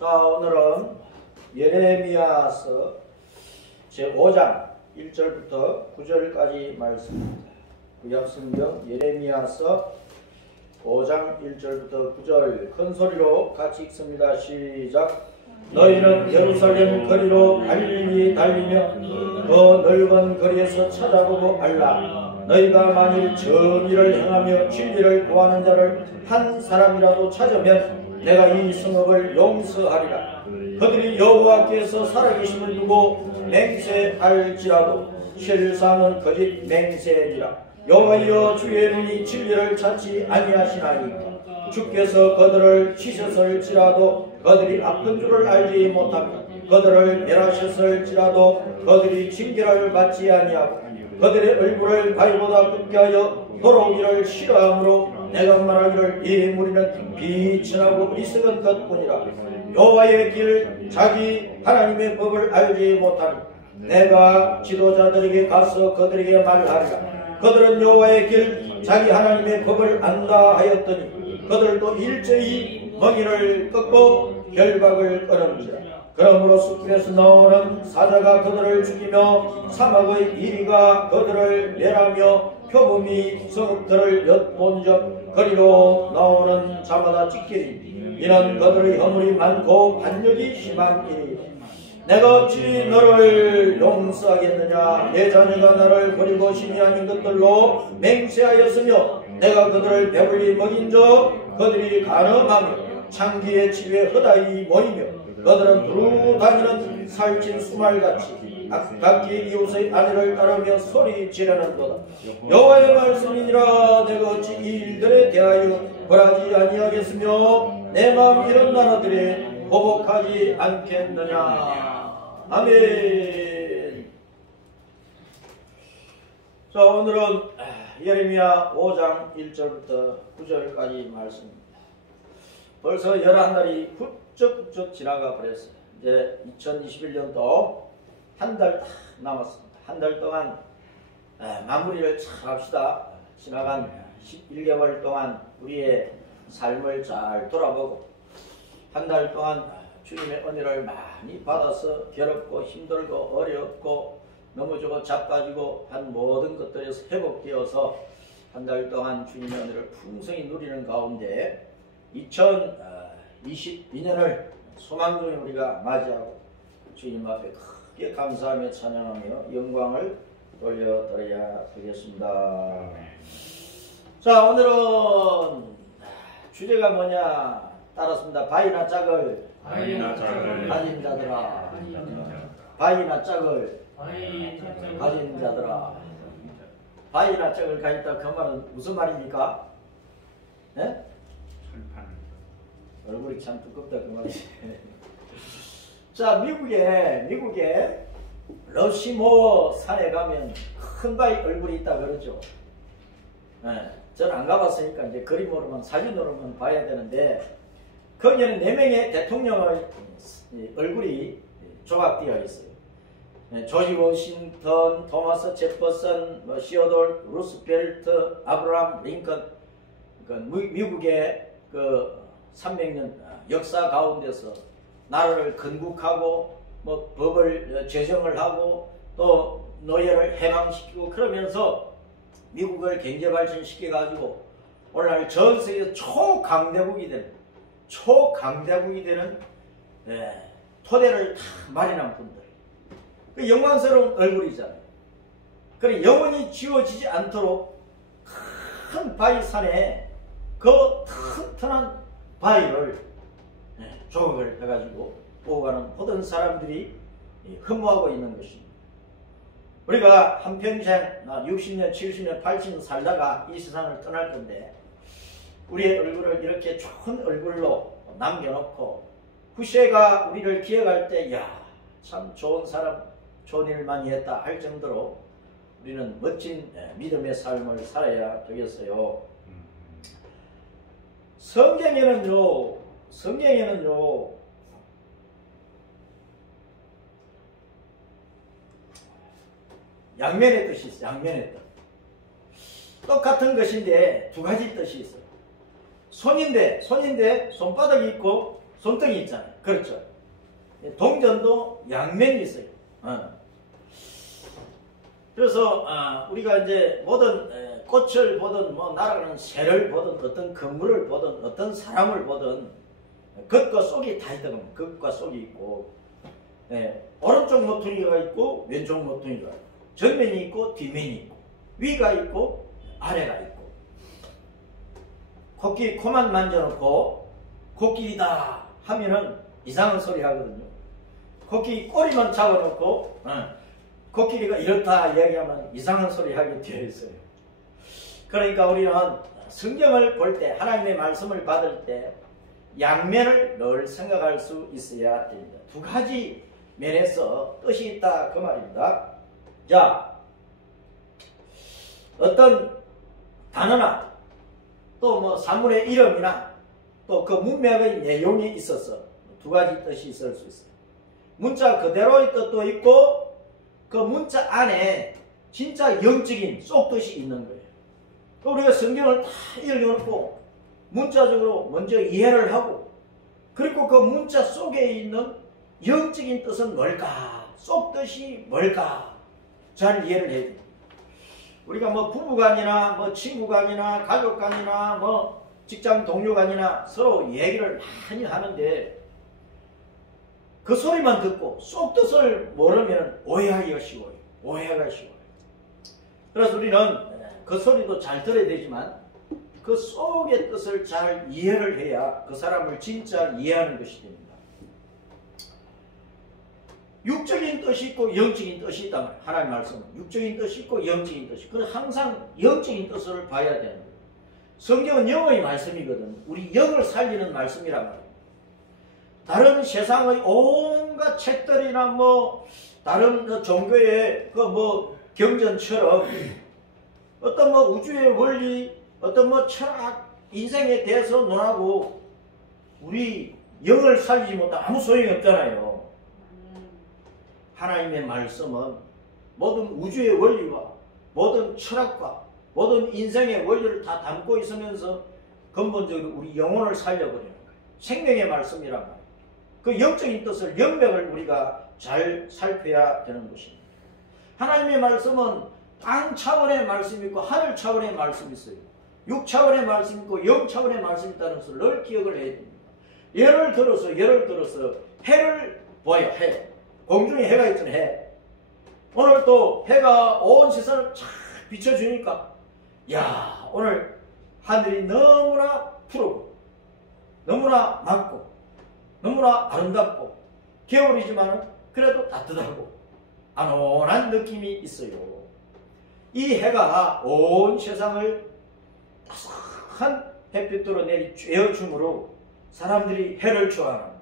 자, 오늘은 예레미야서 제5장 1절부터 9절까지 말씀입니다. 구약성경 예레미야서 5장 1절부터 9절 큰 소리로 같이 읽습니다. 시작. 너희는 예루살렘 거리로 달리니 달리며 그 넓은 거리에서 찾아보고 알라. 너희가 만일 정의를 행하며 진리를 구하는 자를 한 사람이라도 찾으면 내가 이 성읍을 용서하리라. 그들이 여호와께서 살아계심을 두고 맹세할지라도 실상은 거짓 맹세니라. 여호와여 주의 눈이 진리를 찾지 아니하시나이까. 주께서 그들을 치셨을지라도 그들이 아픈 줄을 알지 못하며 그들을 멸하셨을지라도 그들이 징계를 받지 아니하고 그들의 얼굴을 바위보다 굽게 하여 돌아오기를 싫어하므로 내가 말하기를 이 무리는 비천하고 어리석은 것뿐이라. 여호와의 길 자기 하나님의 법을 알지 못하니 내가 지도자들에게 가서 그들에게 말하리라. 그들은 여호와의 길 자기 하나님의 법을 안다 하였더니 그들도 일제히 멍인을 꺾고 결박을 끊은지라. 그러므로 숲길에서 나오는 사자가 그들을 죽이며 사막의 이리가 그들을 멸하며 표범이 성읍들을 엿본적 거리로 나오는 자마다 찢기리. 이는 그들의 허물이 많고 반역이 심함이니 내가 어찌 너를 용서하겠느냐. 내 자녀가 나를 버리고 신이 아닌 것들로 맹세하였으며 내가 그들을 배불리 먹인 적 그들이 간음하며 창기의 집에 허다히 모이며 그들은 두루 다니는 살찐 수말같이 각기 이웃의 아내를 따르며 소리 지르는도다. 여호와의 말씀이니라. 내가 어찌 이 일들에 대하여 벌하지 아니하겠으며 내 마음 이런 나라들에 보복하지 않겠느냐. 아멘. 자, 오늘은 예레미야 5장 1절부터 9절까지 말씀입니다. 벌써 11달이 훌쩍 지나가 버렸어요. 이제 2021년도 한 달 남았습니다. 한 달 동안 마무리를 잘 합시다. 지나간 11개월 동안 우리의 삶을 잘 돌아보고 한 달 동안 주님의 은혜를 많이 받아서 괴롭고 힘들고 어렵고 넘어지고 자빠지고 한 모든 것들에서 회복되어서 한 달 동안 주님의 은혜를 풍성히 누리는 가운데 2022년을 소망중에 우리가 맞이하고 주님 앞에 크게 감사하며 찬양하며 영광을 돌려드려야 되겠습니다. 자, 오늘은 주제가 뭐냐 따랐습니다. 바위나 짝을 가진 자들아. 바위나 짝을 가진 자들아. 바위나 짝을 가졌다 그 말은 무슨 말입니까? 네? 얼굴이 참 두껍다 그 말이지. 자, 미국에 러시모 산에 가면 큰 바위 얼굴이 있다 그러죠. 네, 저는 안 가봤으니까 이제 그림으로만 사진으로만 봐야 되는데 거기에는 4명의 대통령의 얼굴이 조각되어 있어요. 네, 조지 워싱턴, 토마스 제퍼슨, 시어돌 루스벨트, 아브라함 링컨, 미국의 그 300년 역사 가운데서 나라를 건국하고 법을 제정을 하고 또 노예를 해방시키고 그러면서 미국을 경제 발전시켜 가지고 오늘날 전 세계에서 초강대국이 되는 토대를 다 마련한 분들. 그 영광스러운 얼굴이잖아요. 그래 영원히 지워지지 않도록 큰 바위산에 그 튼튼한 바위를 조각을 해가지고 보고 가는 모든 사람들이 흠모하고 있는 것입니다. 우리가 한평생 60년, 70년, 80년 살다가 이 세상을 떠날 건데 우리의 얼굴을 이렇게 좋은 얼굴로 남겨놓고 후세가 우리를 기억할 때 야, 참 좋은 사람, 좋은 일 많이 했다 할 정도로 우리는 멋진 믿음의 삶을 살아야 되겠어요. 성경에는요 양면의 뜻이 있어요. 양면의 뜻. 똑같은 것인데 두 가지 뜻이 있어요. 손인데 손바닥이 있고 손등이 있잖아요. 그렇죠. 동전도 양면이 있어요. 그래서 우리가 이제 모든 꽃을 보든 뭐 날아가는 새를 보든 어떤 건물을 보든 어떤 사람을 보든 겉과 속이 다 있다고 합니다. 겉과 속이 있고 오른쪽 모퉁이가 있고 왼쪽 모퉁이가 있고 전면이 있고 뒷면이 있고 위가 있고 아래가 있고 코끼리 코만 만져놓고 코끼리다 하면은 이상한 소리 하거든요. 코끼리 꼬리만 잡아놓고 코끼리가 이렇다 이야기하면 이상한 소리 하게 되어 있어요. 그러니까 우리는 성경을 볼 때 하나님의 말씀을 받을 때 양면을 늘 생각할 수 있어야 됩니다. 두 가지 면에서 뜻이 있다 그 말입니다. 자, 어떤 단어나 또 뭐 사물의 이름이나 또 그 문맥의 내용이 있어서 두 가지 뜻이 있을 수 있어요. 문자 그대로의 뜻도 있고 그 문자 안에 진짜 영적인 속뜻이 있는 거예요. 우리가 성경을 다 읽어놓고 문자적으로 먼저 이해를 하고 그리고 그 문자 속에 있는 영적인 뜻은 뭘까? 속뜻이 뭘까? 잘 이해를 해야 됩니다. 우리가 뭐 부부간이나 뭐 친구간이나 가족간이나 뭐 직장 동료간이나 서로 얘기를 많이 하는데 그 소리만 듣고 속뜻을 모르면 오해하기가 쉬워요. 오해가 쉬워요. 그래서 우리는 그 소리도 잘 들어야 되지만 그 속의 뜻을 잘 이해를 해야 그 사람을 진짜 이해하는 것이 됩니다. 육적인 뜻이 있고 영적인 뜻이 있단 말이에요. 하나님 말씀은 육적인 뜻이 있고 영적인 뜻이 있고 항상 영적인 뜻을 봐야 되는 거예요. 성경은 영의 말씀이거든. 우리 영을 살리는 말씀이란 말이에요. 다른 세상의 온갖 책들이나 뭐 다른 그 종교의 그 뭐 경전처럼 어떤 뭐 우주의 원리, 어떤 뭐 철학, 인생에 대해서 논하고 우리 영을 살리지 못하면 아무 소용이 없잖아요. 하나님의 말씀은 모든 우주의 원리와 모든 철학과 모든 인생의 원리를 다 담고 있으면서 근본적으로 우리 영혼을 살려버리는 거예요. 생명의 말씀이란 말이에요. 그 영적인 뜻을, 영맥을 우리가 잘 살펴야 되는 것입니다. 하나님의 말씀은 땅 차원의 말씀이 있고 하늘 차원의 말씀이 있어요. 6차원의 말씀이 있고 0차원의 말씀이 있다는 것을 늘 기억을 해야 됩니다. 예를 들어서 해를 보아요. 해. 공중에 해가 있던 해. 오늘 또 해가 온 세상을 쫙 비춰주니까 야, 오늘 하늘이 너무나 푸르고 너무나 맑고 너무나 아름답고 겨울이지만 그래도 따뜻하고 안온한 느낌이 있어요. 이 해가 온 세상을 따스한 햇빛으로 쬐어주므로 사람들이 해를 좋아하는 거예요.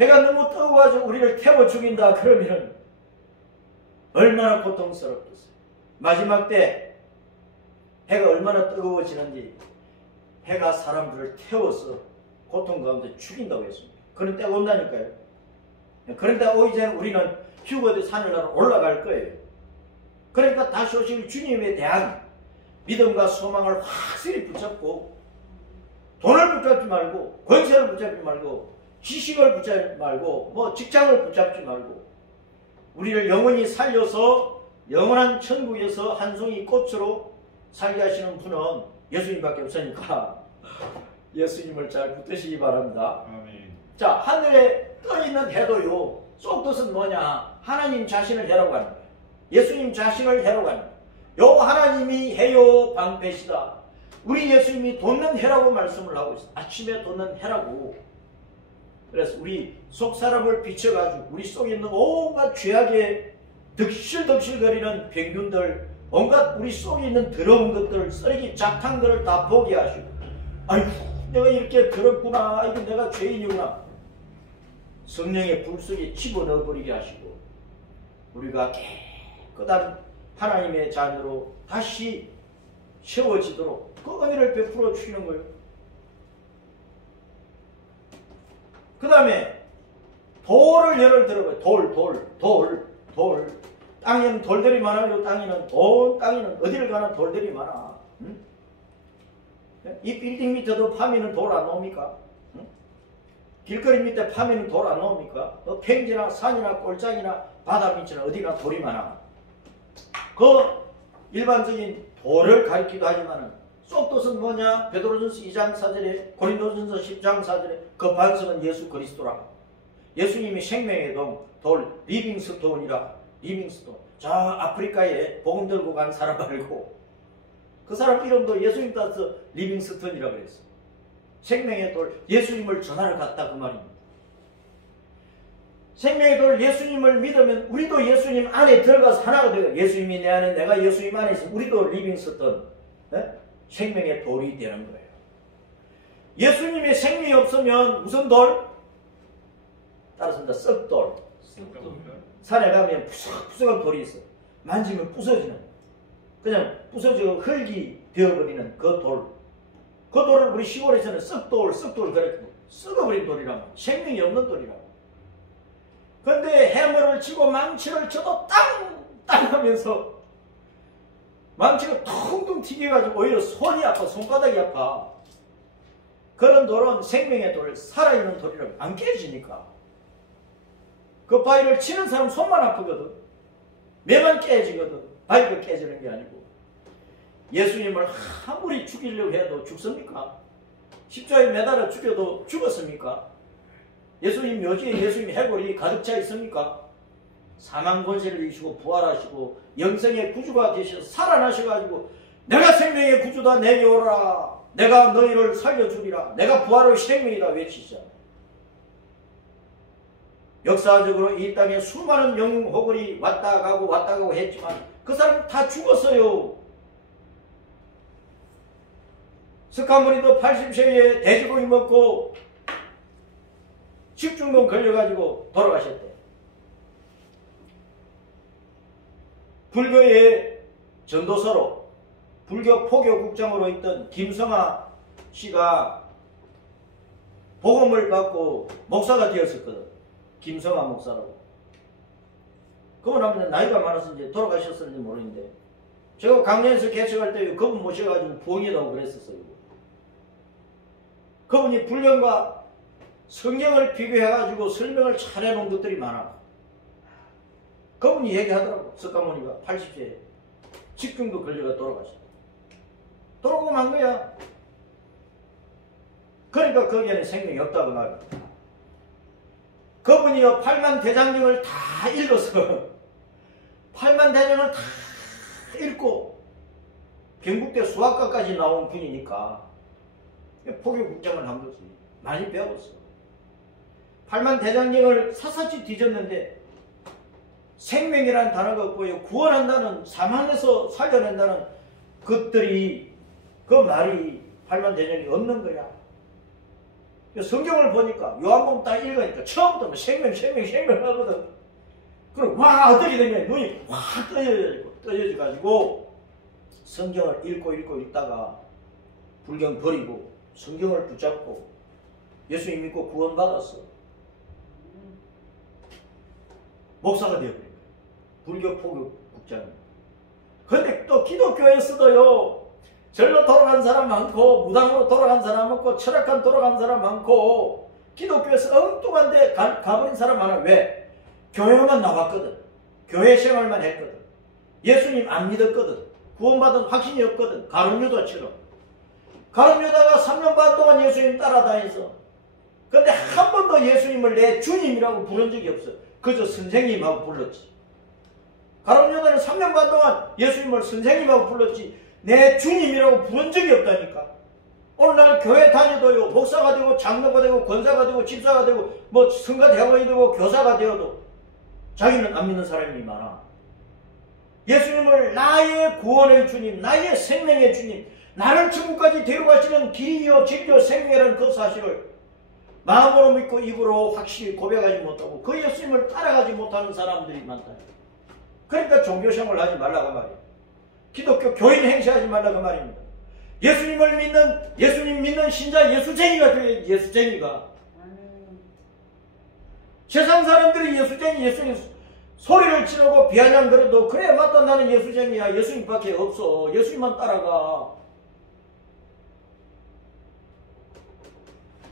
해가 너무 뜨거워서 우리를 태워 죽인다 그러면 얼마나 고통스럽겠어요. 마지막 때 해가 얼마나 뜨거워지는지 해가 사람들을 태워서 고통 가운데 죽인다고 했습니다. 그런 때가 온다니까요. 그런 때가 오기 전에 우리는 휴거대 산을나로 올라갈 거예요. 그러니까 다시 오실 주님에 대한 믿음과 소망을 확실히 붙잡고 돈을 붙잡지 말고 권세를 붙잡지 말고 지식을 붙잡지 말고 뭐 직장을 붙잡지 말고 우리를 영원히 살려서 영원한 천국에서 한 송이 꽃으로 살게 하시는 분은 예수님밖에 없으니까 예수님을 잘 붙드시기 바랍니다. 아멘. 자, 하늘에 떠있는 해도요, 속뜻은 뭐냐? 하나님 자신을 해라고 하는 거예요. 예수님 자신을 해라고 하는 거예요. 요 하나님이 해요 방패시다. 우리 예수님이 돋는 해라고 말씀을 하고 있어요. 아침에 돋는 해라고. 그래서 우리 속 사람을 비춰가지고 우리 속에 있는 온갖 죄악에 득실득실거리는 병균들, 온갖 우리 속에 있는 더러운 것들, 쓰레기 작탕 것을 다 보게 하시고, 아이고 내가 이렇게 더럽구나, 이거 내가 죄인이구나, 성령의 불 속에 집어넣어 버리게 하시고 우리가 깨끗한 하나님의 자녀로 다시 세워지도록 그 은혜를 베풀어 주시는 거예요. 그 다음에 돌을 예를 들어봐요. 돌. 땅에는 돌들이 많아요. 땅에는 어디를 가나 돌들이 많아. 응? 이 빌딩 밑에도 파면은 돌 안 나옵니까? 응? 길거리 밑에 파면 돌 안 나옵니까? 팽지나 산이나 꼴장이나 바다 밑이나 어디나 돌이 많아. 그 일반적인 돌을 가리키기도 하지만은 쏙돛은 뭐냐? 베드로전서 2장 4절에 고린도전서 10장 4절에 그 반석은 예수 그리스도라. 예수님이 생명의 돌 리빙스톤이라. 리빙스톤. 저 아프리카에 복음 들고 간 사람 말고 그 사람 이름도 예수님 따서 리빙스톤이라 그랬어. 생명의 돌 예수님을 전하러 갔다 그 말입니다. 생명의 돌 예수님을 믿으면 우리도 예수님 안에 들어가서 하나가 되고 예수님이 내 안에 내가 예수님 안에 있으면 우리도 리빙스톤 생명의 돌이 되는 거예요. 예수님의 생명이 없으면 무슨 돌? 따라서 썩돌. 산에 가면 푸석푸석한 돌이 있어. 만지면 부서지는 그냥 부서져 흙이 되어버리는 그 돌. 그 돌을 우리 시골에서는 썩돌 그랬고 썩어버린 돌이라고 생명이 없는 돌이라고. 그런데 해머를 치고 망치를 쳐도 땅 하면서 망치가 퉁퉁 튀겨가지고 오히려 손이 아파 손바닥이 아파. 그런 돌은 생명의 돌 살아있는 돌이라고 안 깨지니까. 그 바위를 치는 사람 손만 아프거든. 매만 깨지거든. 바위가 깨지는 게 아니고. 예수님을 아무리 죽이려고 해도 죽습니까? 십자가에 매달아 죽여도 죽었습니까? 예수님 묘지에 예수님 해골이 가득 차 있습니까? 사망 권세를 이기시고 부활하시고 영생의 구주가 되셔서 살아나셔가지고 내가 생명의 구주다 내게 오라. 내가 너희를 살려주리라. 내가 부활의 생명이다 외치시잖아요. 역사적으로 이 땅에 수많은 영웅 호글이 왔다 가고 했지만 그 사람 다 죽었어요. 스카모니도 80세에 돼지고기 먹고 식중독 걸려가지고 돌아가셨대. 불교의 전도서로 불교 포교국장으로 있던 김성아 씨가 복음을 받고 목사가 되었었거든. 김성아 목사라고. 그분 아버지 나이가 많아서 이제 돌아가셨었는지 모르는데 제가 강연에서 개척할 때 그분 모셔가지고 부흥이라고 그랬었어요. 그분이 불경과 성경을 비교해가지고 설명을 잘 해놓은 것들이 많아. 그분이 얘기하더라고. 석가모니가 80세에 식중독 걸려가 돌아가셨다. 돌아오고 만 거야. 그러니까 거기에는 생명이 없다고 말이야. 그분이요 8만 대장경을 다 읽어서 8만 대장을 다 읽고 경북대 수학과까지 나온 분이니까 포교국장을 한 거지. 많이 배웠어. 8만 대장경을 샅샅이 뒤졌는데 생명이라는 단어가 없고요. 구원한다는 사망에서 살려낸다는 것들이 그 말이 8만 대장경이 없는 거야. 성경을 보니까 요한복음 딱 읽으니까 처음부터 생명 하거든. 그럼 와 어떻게 되냐 눈이 확 떠져가지고 성경을 읽고 읽다가 불경 버리고 성경을 붙잡고 예수님 믿고 구원받았어. 목사가 되어버린 거예요. 불교 포교국장님. 근데 또 기독교에서도요 절로 돌아간 사람 많고 무당으로 돌아간 사람 많고 철학관 돌아간 사람 많고 기독교에서 엉뚱한 데 가버린 사람 많아. 왜? 교회만 나왔거든. 교회 생활만 했거든. 예수님 안 믿었거든. 구원받은 확신이 없거든. 가룟유다처럼. 가룟유다가 3년 반 동안 예수님 따라다녔어. 근데 한 번도 예수님을 내 주님이라고 부른 적이 없어. 그저 선생님하고 불렀지. 가룟유다는 3년 반 동안 예수님을 선생님하고 불렀지 내 주님이라고 부른 적이 없다니까. 오늘날 교회 다녀도요 목사가 되고 장로가 되고 권사가 되고 집사가 되고 뭐 성가대학원이 되고 교사가 되어도 자기는 안 믿는 사람이 많아. 예수님을 나의 구원의 주님, 나의 생명의 주님, 나를 천국까지 데려가시는 길이요 진리요 생명이라는 그 사실을 마음으로 믿고 입으로 확실히 고백하지 못하고 그 예수님을 따라가지 못하는 사람들이 많다. 그러니까 종교생활을 하지 말라고 말이에요. 기독교 교인 행세하지 말라고 말입니다. 예수님 믿는 신자 예수쟁이가 돼야지. 예수쟁이가. 세상 사람들이 예수쟁이 소리를 지르고 비아냥 그래도 그래 맞다 나는 예수쟁이야. 예수님밖에 없어. 예수님만 따라가.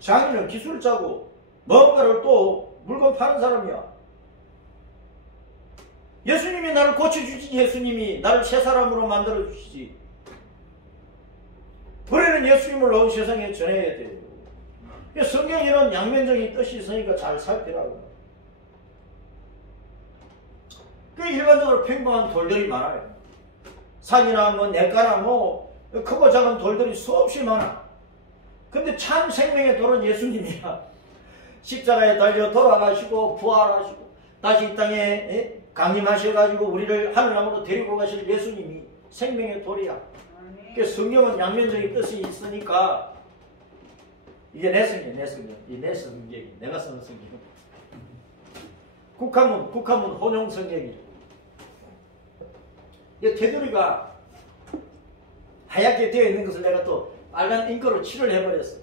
장인은 기술자고 뭔가를 또 물건 파는 사람이야. 예수님이 나를 고쳐주지. 예수님이 나를 새 사람으로 만들어주시지. 우리는 예수님을 온 세상에 전해야 돼요. 성경에는 양면적인 뜻이 있으니까 잘 살피라고. 일반적으로 평범한 돌들이 많아요. 산이나 뭐 냇가나 뭐 크고 작은 돌들이 수없이 많아. 근데 참 생명의 돌은 예수님이야. 십자가에 달려 돌아가시고 부활하시고 다시 이 땅에 강림하셔가지고 우리를 하늘나라로 데리고 가실 예수님이 생명의 돌이야. 성경은 양면적인 뜻이 있으니까 이게 내 성경, 내 성경, 이 내 성경이 내가 쓰는 성경. 국화문 혼용 성경이. 이 테두리가 하얗게 되어 있는 것을 내가 또 빨간 잉크로 칠을 해버렸어.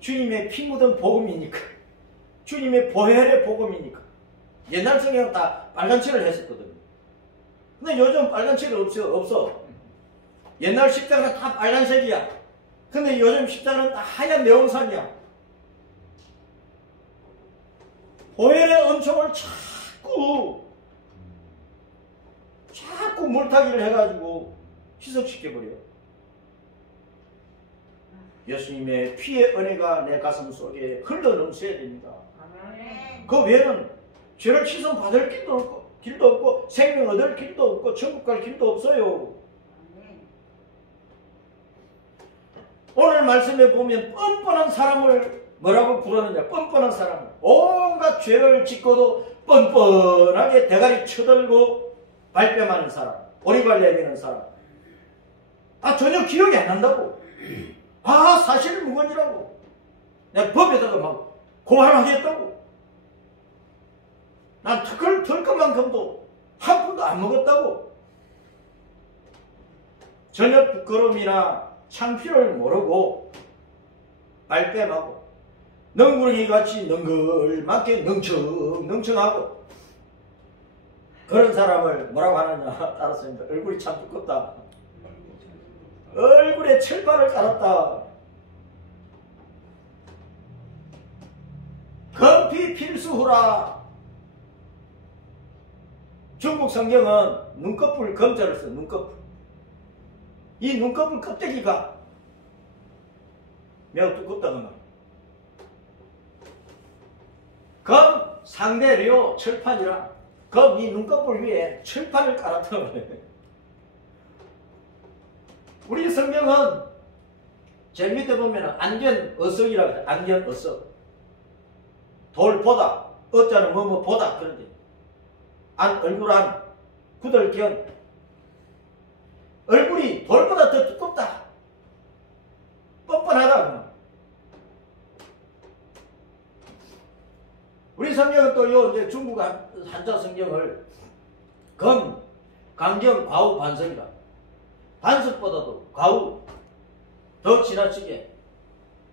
주님의 피 묻은 복음이니까. 주님의 보혈의 복음이니까. 옛날 성경은 다 빨간 칠을 했었거든요. 근데 요즘 빨간 칠이 없어. 옛날 십자가는 다 빨간색이야. 근데 요즘 십자가는 다 하얀 내용산이야. 보혈의 은총을 자꾸 물타기를 해가지고 희석시켜버려. 예수님의 피의 은혜가 내 가슴 속에 흘러넘쳐야 됩니다. 그 외에는 죄를 씻음받을 길도 없고 생명 얻을 길도 없고 천국 갈 길도 없어요. 오늘 말씀에 보면 뻔뻔한 사람을 뭐라고 부르느냐. 뻔뻔한 사람을. 온갖 죄를 짓고도 뻔뻔하게 대가리 쳐들고 발뺌하는 사람. 오리발 내미는 사람. 전혀 기억이 안 난다고. 사실은 무건이라고. 내가 법에다가 막 고발하겠다고. 난 털 것만큼도 한 푼도 안 먹었다고. 전혀 부끄러움이나 창피를 모르고 발뺌하고 능구렁이같이 능글맞게 능청하고 그런 사람을 뭐라고 하느냐 따랐습니다. 얼굴이 참 두껍다. 얼굴에 철판을 깔았다. 금피 필수후라. 중국 성경은 눈꺼풀 검자를 써. 눈꺼풀. 이 눈꺼풀 껍데기가 매우 두껍다고 말이야. 검 상대료 철판이라. 검 이 눈꺼풀 위에 철판을 깔았다고 말이야. 우리 성경은 제일 밑에 보면 안견어석이라고 해요. 안견어석. 돌보다 어자는 뭐뭐 보다 그런데 얼굴 안 구들견. 얼굴이 돌보다 더 두껍다. 뻔뻔하다. 우리 성경은 또 이제 중국 한자 성경을 검, 강경, 과우, 반석이다. 반석보다도 과우, 더 지나치게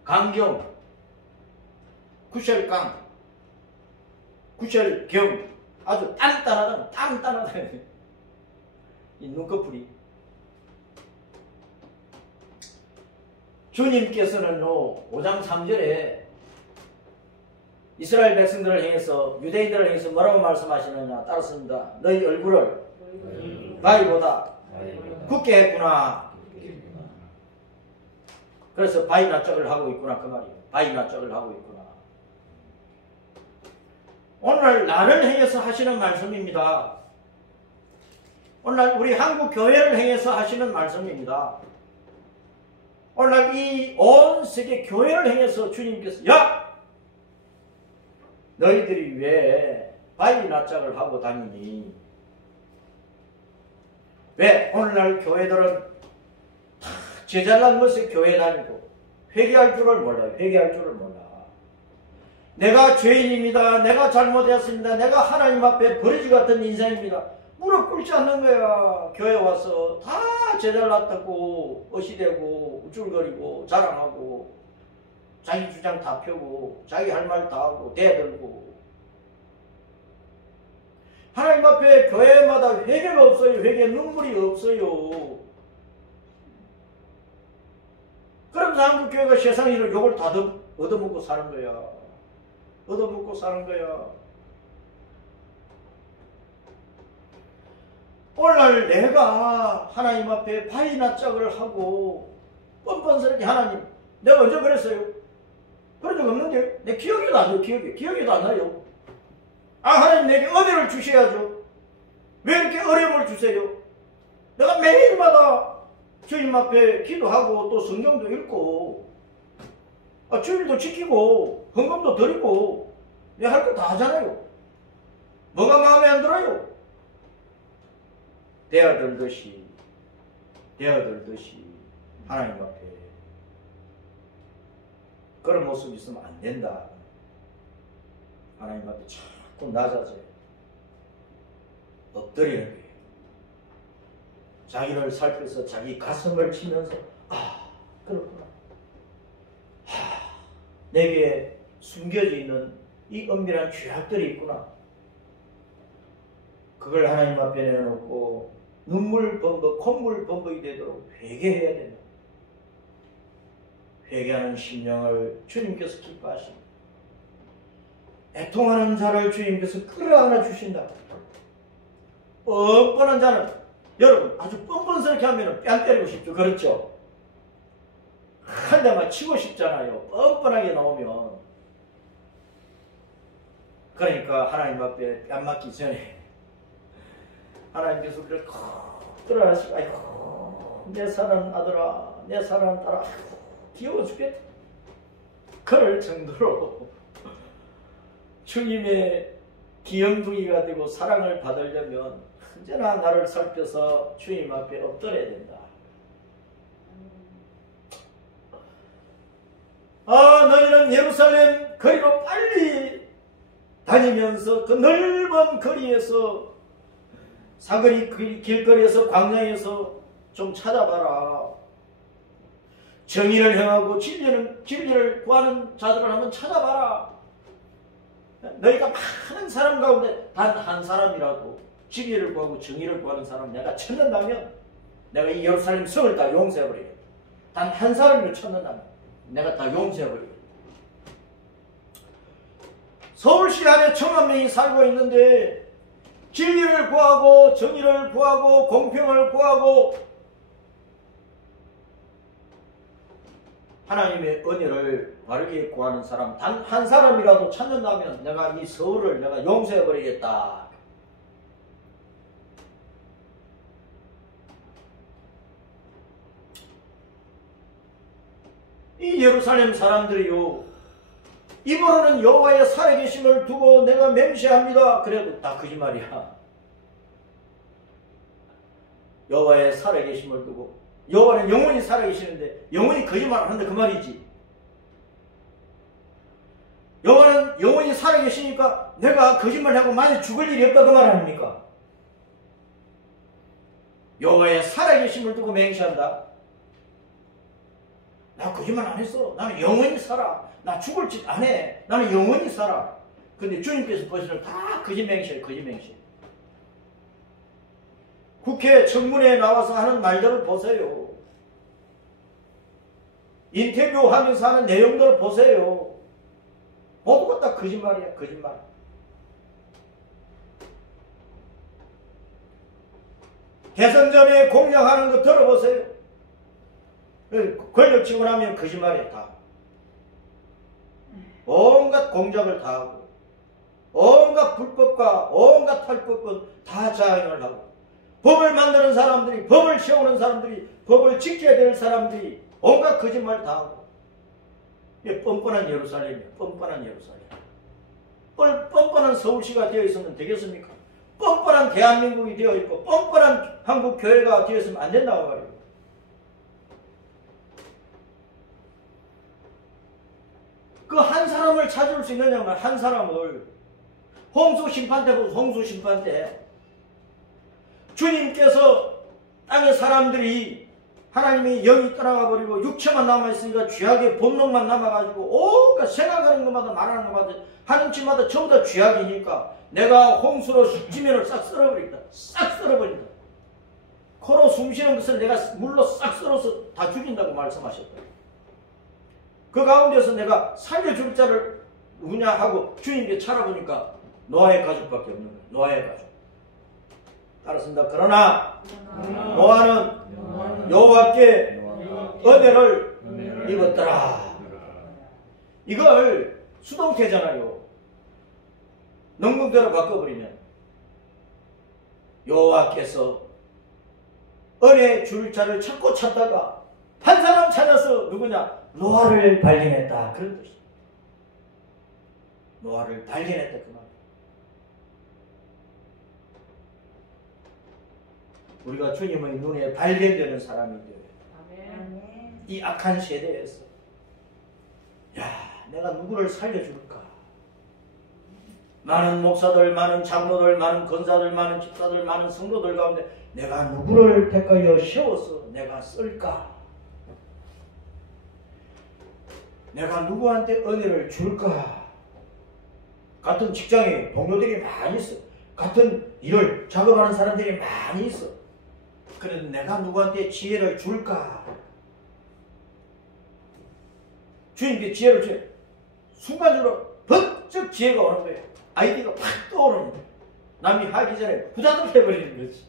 강경, 구셜강, 구셜경, 아주 단단하다. 이 눈꺼풀이. 주님께서는 5장 3절에 이스라엘 백성들을 향해서 유대인들을 향해서 뭐라고 말씀하시느냐 따랐습니다. 너희 얼굴을 바위보다 굳게 했구나. 그래서 바위 낯짝을 하고 있구나 그 말이에요. 바위 낯짝을 하고 있구나. 오늘 나를 향해서 하시는 말씀입니다. 오늘 우리 한국 교회를 향해서 하시는 말씀입니다. 오늘 이 온 세계 교회를 향해서 주님께서 야! 너희들이 왜 바위 낯짝을 하고 다니니? 왜? 오늘날 교회들은 다 제잘난 것에 교회 다니고 회개할 줄을 몰라요. 회개할 줄을 몰라. 내가 죄인입니다. 내가 잘못했습니다. 내가 하나님 앞에 버리지 같은 인생입니다. 무릎 꿇지 않는 거야. 교회 와서 다 제잘났다고 어시대고 우쭐거리고 자랑하고 자기 주장 다 펴고 자기 할 말 다 하고 대들고. 하나님 앞에 교회마다 회개가 없어요. 회개 눈물이 없어요. 그러면서 한국교회가 세상에서 욕을 다 얻어먹고 사는 거야. 얻어먹고 사는 거야. 오늘날 내가 하나님 앞에 바위납작을 하고 뻔뻔스럽게 하나님, 내가 언제 그랬어요? 그런 적 없는데 내 기억에도 안 나요. 기억에도 안 나요. 아, 하나님 내게 은혜를 주셔야죠. 왜 이렇게 어려움을 주세요? 내가 매일마다 주님 앞에 기도하고 또 성경도 읽고 주일도 지키고 헌금도 드리고 할 거 다 하잖아요. 뭐가 마음에 안 들어요? 대아들듯이 하나님 앞에 그런 모습이 있으면 안 된다. 하나님 앞에 자꾸 낮아져 엎드리는 거예요. 자기를 살펴서 자기 가슴을 치면서 그렇구나. 내게 숨겨져 있는 이 은밀한 죄악들이 있구나. 그걸 하나님 앞에 내놓고 눈물 범벅, 콧물 범벅이 되도록 회개해야 된다. 회개하는 심령을 주님께서 기뻐하십니다. 애통하는 자를 주님께서 끌어안아 주신다. 뻔뻔한 자는 여러분 아주 뻔뻔스럽게 하면 뺨 때리고 싶죠. 그렇죠? 한 대만 치고 싶잖아요. 뻔뻔하게 나오면. 그러니까 하나님 앞에 뺨 맞기 전에 하나님께서 그를 끌어안으시고 아이고 내 사랑하는 아들아, 내 사랑하는 딸아, 귀여워 죽겠다. 그럴 정도로 주님의 귀염둥이가 되고 사랑을 받으려면 언제나 나를 살펴서 주님 앞에 엎드려야 된다. 너희는 예루살렘 거리로 빨리 다니면서 그 넓은 거리에서 사거리 길거리에서 광야에서 좀 찾아봐라. 정의를 행하고 진리를 구하는 자들을 한번 찾아봐라. 너희가 많은 사람 가운데 단 한 사람이라도 진리를 구하고 정의를 구하는 사람 내가 찾는다면 내가 이 예루살렘 성을 다 용서해버리겠다. 단 한 사람을 찾는다면 내가 다 용서해버리겠다. 서울시 안에 1,000만 명이 살고 있는데 진리를 구하고 정의를 구하고 공평을 구하고 하나님의 은혜를 바르게 구하는 사람 단 한 사람이라도 찾는다면 내가 이 서울을 내가 용서해버리겠다. 이 예루살렘 사람들이요, 입으로는 여호와의 살아계심을 두고 내가 맹세합니다. 그래도 다 거짓말이야. 여호와의 살아계심을 두고, 여호와는 영원히 살아계시는데 영원히 거짓말을 한다 그 말이지. 여호와는 영원히 살아계시니까 내가 거짓말하고 만약 죽을 일이 없다 그 말 아닙니까? 여호와의 살아계심을 두고 맹세한다. 나 거짓말 안 했어. 나는 영원히 살아. 나 죽을 짓 안 해. 나는 영원히 살아. 근데 주님께서 보시는 다 거짓맹세, 거짓맹세. 국회 청문회에 나와서 하는 말들을 보세요. 인터뷰하면서 하는 내용들을 보세요. 모두가 다 거짓말이야, 거짓말. 대선 전에 공약하는 거 들어보세요. 권력 쥐고 나면 거짓말이야, 다. 온갖 공작을 다 하고 온갖 불법과 온갖 탈법은 다 자행을 하고 법을 만드는 사람들이, 법을 세우는 사람들이, 법을 지켜야 될 사람들이 온갖 거짓말 다 하고. 이게 뻔뻔한 예루살렘이야. 뻔뻔한 예루살렘. 뻔뻔한 서울시가 되어 있으면 되겠습니까? 뻔뻔한 대한민국이 되어 있고 뻔뻔한 한국 교회가 되어 있으면 안 된다고 말이에요. 그 한 사람을 찾을 수 있느냐면 한 사람을 홍수 심판 때 보고 홍수 심판 때 주님께서 땅의 사람들이 하나님의 영이 떠나가 버리고 육체만 남아있으니까 죄악의 본능만 남아가지고 온갖 생각하는 것마다 말하는 것마다 하는 짓마다 전부 다 죄악이니까 내가 홍수로 지면을 싹 썰어버린다. 싹 썰어버린다. 코로 숨쉬는 것을 내가 물로 싹 썰어서 다 죽인다고 말씀하셨다. 그 가운데서 내가 살려줄 자를 누구냐 하고 주님께 찾아보니까 노아의 가족밖에 없는 거예요. 노아의 가족. 따랐습니다. 그러나 노아는 여호와께 은혜를 입었더라. 이걸 수동태잖아요. 능동태로 바꿔버리면 여호와께서 은혜 줄 자를 찾고 찾다가 한 사람 찾아서 누구냐? 노아를 발견했다. 그런 뜻이에요. 노아를 발견했다 그 말이에요. 우리가 주님의 눈에 발견되는 사람이 되어요. 이 악한 세대에서 야, 내가 누구를 살려줄까? 많은 목사들, 많은 장로들, 많은 권사들, 많은 집사들, 많은 성도들 가운데 내가 누구를 택하여 세워서 내가 쓸까? 내가 누구한테 은혜를 줄까? 같은 직장에 동료들이 많이 있어. 같은 일을 작업하는 사람들이 많이 있어. 그래도 내가 누구한테 지혜를 줄까? 주님께 지혜를 주세요. 순간적으로 번쩍 지혜가 오는 거예요. 아이디가 팍 떠오르는 거예요. 남이 하기 전에 후다닥 해버리는 거지.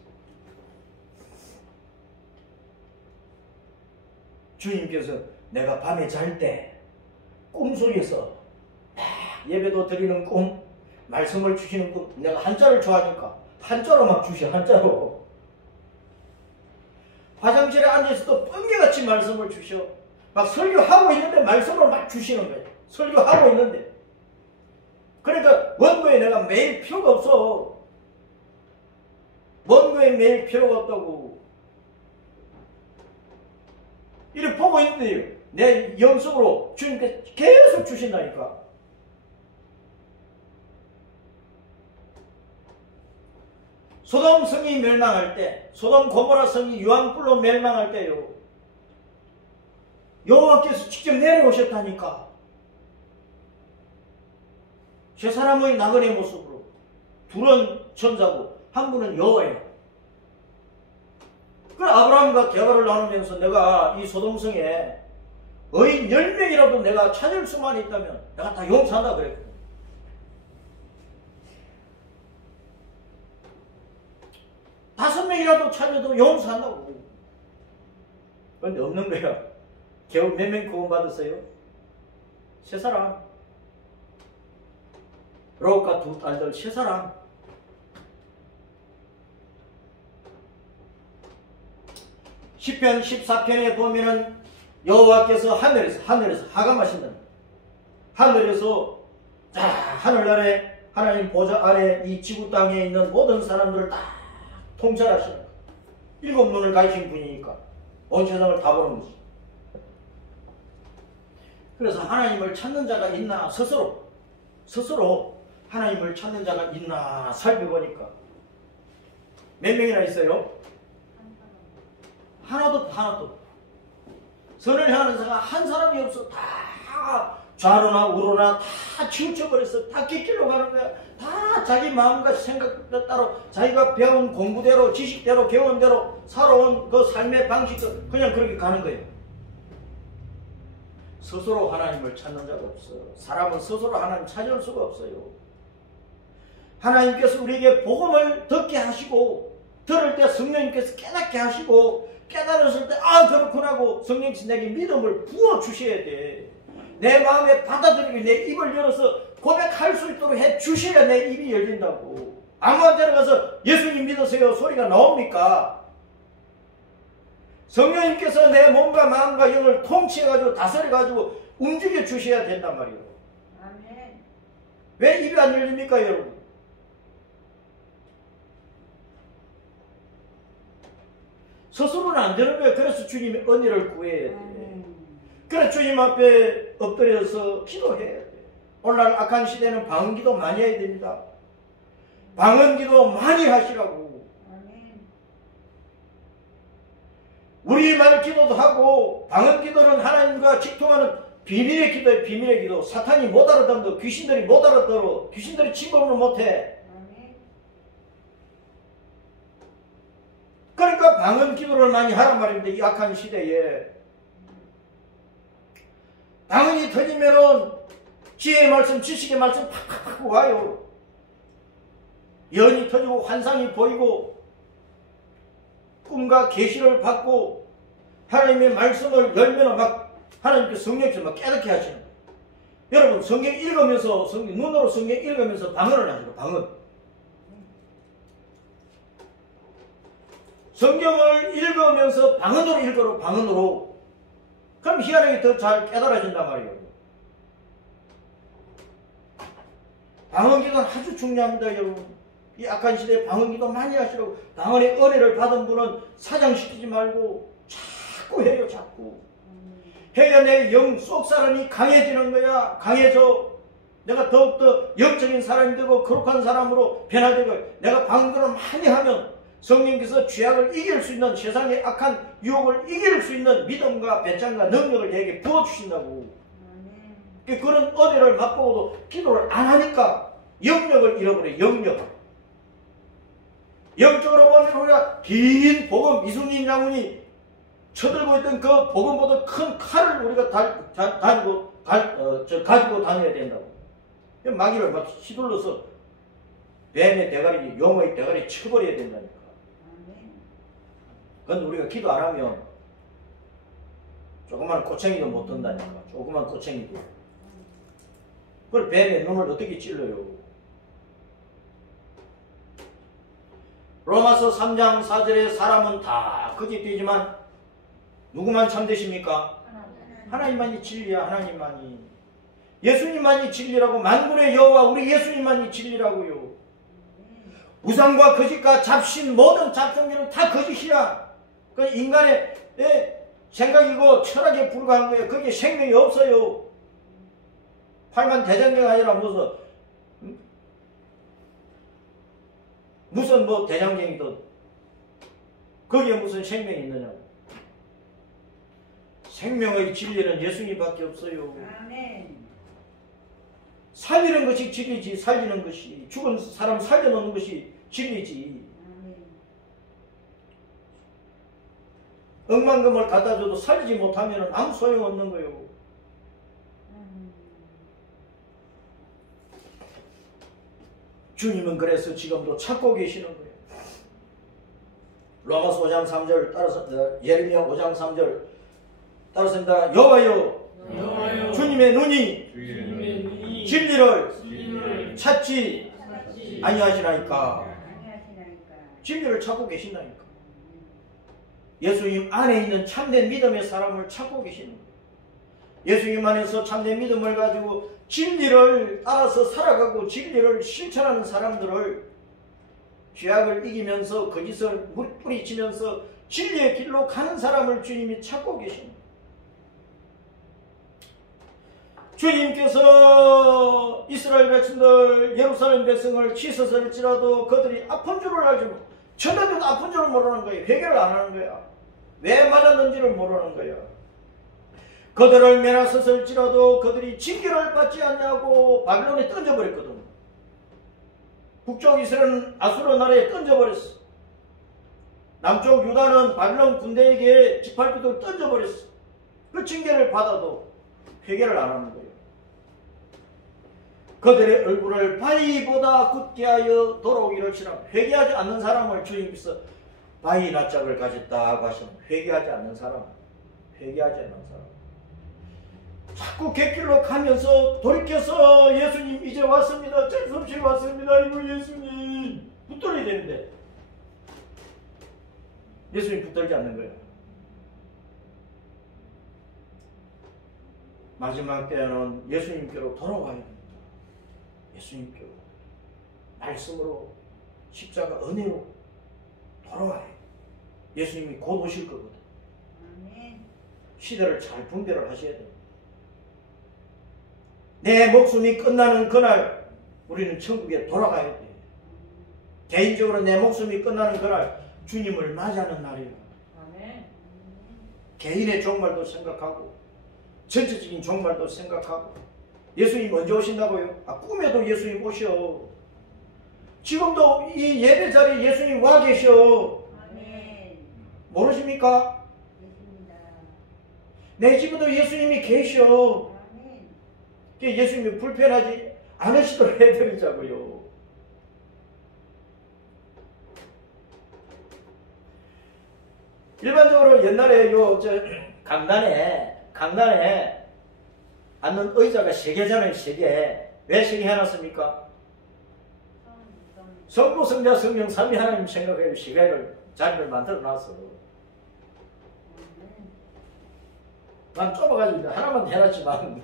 주님께서 내가 밤에 잘 때 꿈속에서 예배도 드리는 꿈, 말씀을 주시는 꿈, 내가 한자를 좋아하니까 한자로 막 주셔. 한자로. 화장실에 앉아있어도 뻥개같이 말씀을 주셔. 막 설교하고 있는데 말씀을 막 주시는 거예요. 설교하고 있는데. 그러니까 원고에 내가 매일 필요가 없어. 원고에 매일 필요가 없다고. 이렇게 보고 있는데 내 영성으로 주님께 계속 주신다니까. 소돔 성이 멸망할 때, 소돔 고모라 성이 유황불로 멸망할 때요, 여호와께서 직접 내려오셨다니까. 세 사람의 나그네 모습으로. 둘은 천사고 한 분은 여호와예요. 그래 아브라함과 대화를 나누면서 내가 이 소돔성에 의인 10명이라도 내가 찾을 수만 있다면 내가 다 용서한다 그랬거든. 다섯 명이라도 찾아도 용서한다고. 그런데 없는 거야. 겨우 몇 명 구원받았어요? 세 사람. 롯과 두 딸들 세 사람. 시편 14편에 보면은 여호와께서 하늘에서 하감하신다. 하늘에서 하늘 아래 하나님 보좌 아래 이 지구 땅에 있는 모든 사람들을 다 통찰하시는 거예요. 7 눈을 가지신 분이니까 온 세상을 다 보는 거지. 그래서 하나님을 찾는 자가 있나 스스로 하나님을 찾는 자가 있나 살펴보니까 몇 명이나 있어요? 하나도. 선을 향하는 자가 한 사람이 없어. 다 좌로나 우로나 다 치우쳐버렸어. 다 깃길로 가는 거야. 다 자기 마음과 생각 따로 자기가 배운 공부대로 지식대로 교훈대로 살아온 그 삶의 방식도 그냥 그렇게 가는 거예요. 스스로 하나님을 찾는 자가 없어. 사람은 스스로 하나님 찾을 수가 없어요. 하나님께서 우리에게 복음을 듣게 하시고 들을 때 성령님께서 깨닫게 하시고 깨달았을 때 그렇구나 하고 성령께서 내게 믿음을 부어주셔야 돼. 내 마음에 받아들이고 내 입을 열어서 고백할 수 있도록 해주셔야 내 입이 열린다고. 아무한 데나 가서 예수님 믿으세요 소리가 나옵니까? 성령님께서 내 몸과 마음과 영을 통치해가지고 다스려가지고 움직여 주셔야 된단 말이에요. 아멘. 왜 입이 안 열립니까 여러분? 스스로는 안 되는 거예요. 그래서 주님의 은혜를 구해야 돼. 그래서 주님 앞에 엎드려서 기도해야 돼. 오늘날 악한 시대는 방언기도 많이 해야 됩니다. 방언기도 많이 하시라고. 우리말 기도도 하고 방언기도는 하나님과 직통하는 비밀의 기도예요. 비밀의 기도. 사탄이 못 알아듣는다. 귀신들이 못 알아들어. 귀신들이 침범을 못해. 그러니까 방언기도를 많이 하란 말입니다. 이 악한 시대에. 방언이 터지면은 지혜의 말씀, 지식의 말씀 팍팍팍 와요. 연이 터지고 환상이 보이고 꿈과 계시를 받고 하나님의 말씀을 열면 막 하나님께 성령께서 막 깨닫게 하시는 거예요. 여러분 성경 읽으면서 눈으로 성경 읽으면서 방언을 하시고 방언. 성경을 읽으면서 방언으로 읽어로 방언으로. 그럼 희한하게 더 잘 깨달아진단 말이에요. 방언기도는 아주 중요합니다, 여러분. 이 악한 시대에 방언기도 많이 하시라고. 방언의 은혜를 받은 분은 사장시키지 말고 자꾸 해요, 자꾸. 해야 내 영 속사람이 강해지는 거야. 강해져. 내가 더욱더 영적인 사람이 되고 거룩한 사람으로 변화되고, 내가 방언을 많이 하면 성령께서 죄악을 이길 수 있는, 세상의 악한 유혹을 이길 수 있는 믿음과 배짱과 능력을 내게 부어주신다고. 그런 은혜를 맛보고도 기도를 안 하니까 영역을 잃어버려요. 영역. 영적으로 보면 우리가 긴 복음, 이순신 장군이 쳐들고 있던 그 복음보다 큰 칼을 우리가 가지고 다녀야 된다고. 마귀를 막 휘둘러서 뱀의 대가리, 용어의 대가리 쳐버려야 된다니까. 그런데 우리가 기도 안 하면 조그만 꼬챙이도 못 든다니까. 조그만 꼬챙이도. 그걸 뱀의 눈을 어떻게 찔러요? 로마서 3장 4절에 사람은 다 거짓되지만 누구만 참되십니까? 하나님만이 진리야. 하나님만이. 예수님만이 진리라고. 만군의 여호와 우리 예수님만이 진리라고요. 우상과 거짓과 잡신 모든 잡종들은 다 거짓이야. 그 인간의 생각이고 철학에 불과한 거예요. 거기에 생명이 없어요. 팔만 대장경 아니라 무슨 뭐 대장경이든 거기에 무슨 생명이 있느냐고. 생명의 진리는 예수님밖에 없어요. 아멘. 살리는 것이 진리지. 살리는 것이. 죽은 사람 살려놓는 것이 진리지. 아멘. 억만금을 갖다 줘도 살리지 못하면 아무 소용없는 거예요. 주님은 그래서 지금도 찾고 계시는 거예요. 로마서 5장 3절 따라서, 예레미야 5장 3절 따라서입니다. 여호와여, 주님의 눈이 진리를 찾지 아니하시나이까. 진리를 찾고 계신다니까. 예수님 안에 있는 참된 믿음의 사람을 찾고 계시는 거예요. 예수님 안에서 참된 믿음을 가지고 진리를 따라서 살아가고 진리를 실천하는 사람들을 죄악을 이기면서 거짓을 뿌리치면서 진리의 길로 가는 사람을 주님이 찾고 계십니다. 주님께서 이스라엘 백성들, 예루살렘 백성을 치서설지라도 그들이 아픈 줄을 알지 못, 쳐다도 아픈 줄을 모르는 거예요. 회개를 안 하는 거야. 왜 맞았는지를 모르는 거야. 그들을 멸하셨을지라도 그들이 징계를 받지 않냐고 바빌론에 던져버렸거든. 북쪽 이스라엘은 아수르 나라에 던져버렸어. 남쪽 유다는 바빌론 군대에게 지팔비도 던져버렸어. 그 징계를 받아도 회개를 안 하는 거예요. 그들의 얼굴을 바위보다 굳게 하여 돌아오기를 싫어. 회개하지 않는 사람을 주님께서 바위 낯짝을 가졌다고 하시면, 회개하지 않는 사람, 회개하지 않는 사람. 자꾸 객길로 가면서 돌이켜서 예수님 이제 왔습니다. 어쩔 수 없이 왔습니다. 이거 예수님 붙들어야 되는데 예수님 붙들지 않는 거예요. 마지막 때는 예수님께로 돌아와야 합니다. 예수님께로 말씀으로 십자가 은혜로 돌아와야 해요. 예수님이 곧 오실 거거든. 시대를 잘 분별을 하셔야 돼요. 내 목숨이 끝나는 그날 우리는 천국에 돌아가야 돼요. 개인적으로 내 목숨이 끝나는 그날 주님을 맞이하는 날이에요. 개인의 종말도 생각하고 전체적인 종말도 생각하고. 예수님 언제 오신다고요? 꿈에도 예수님 오셔. 지금도 이 예배 자리에 예수님 와 계셔. 모르십니까? 내 집에도 예수님이 계셔. 예수님이 불편하지 않으시도록 해드리자고요. 일반적으로 옛날에 강단에 앉는 의자가 3개잖아요. 3개. 왜 3개 해놨습니까? 성부, 성자, 성령, 삼위 하나님 생각해서 3개를 자리를 만들어 놨어. 난 좁아가지고 하나만 해놨지만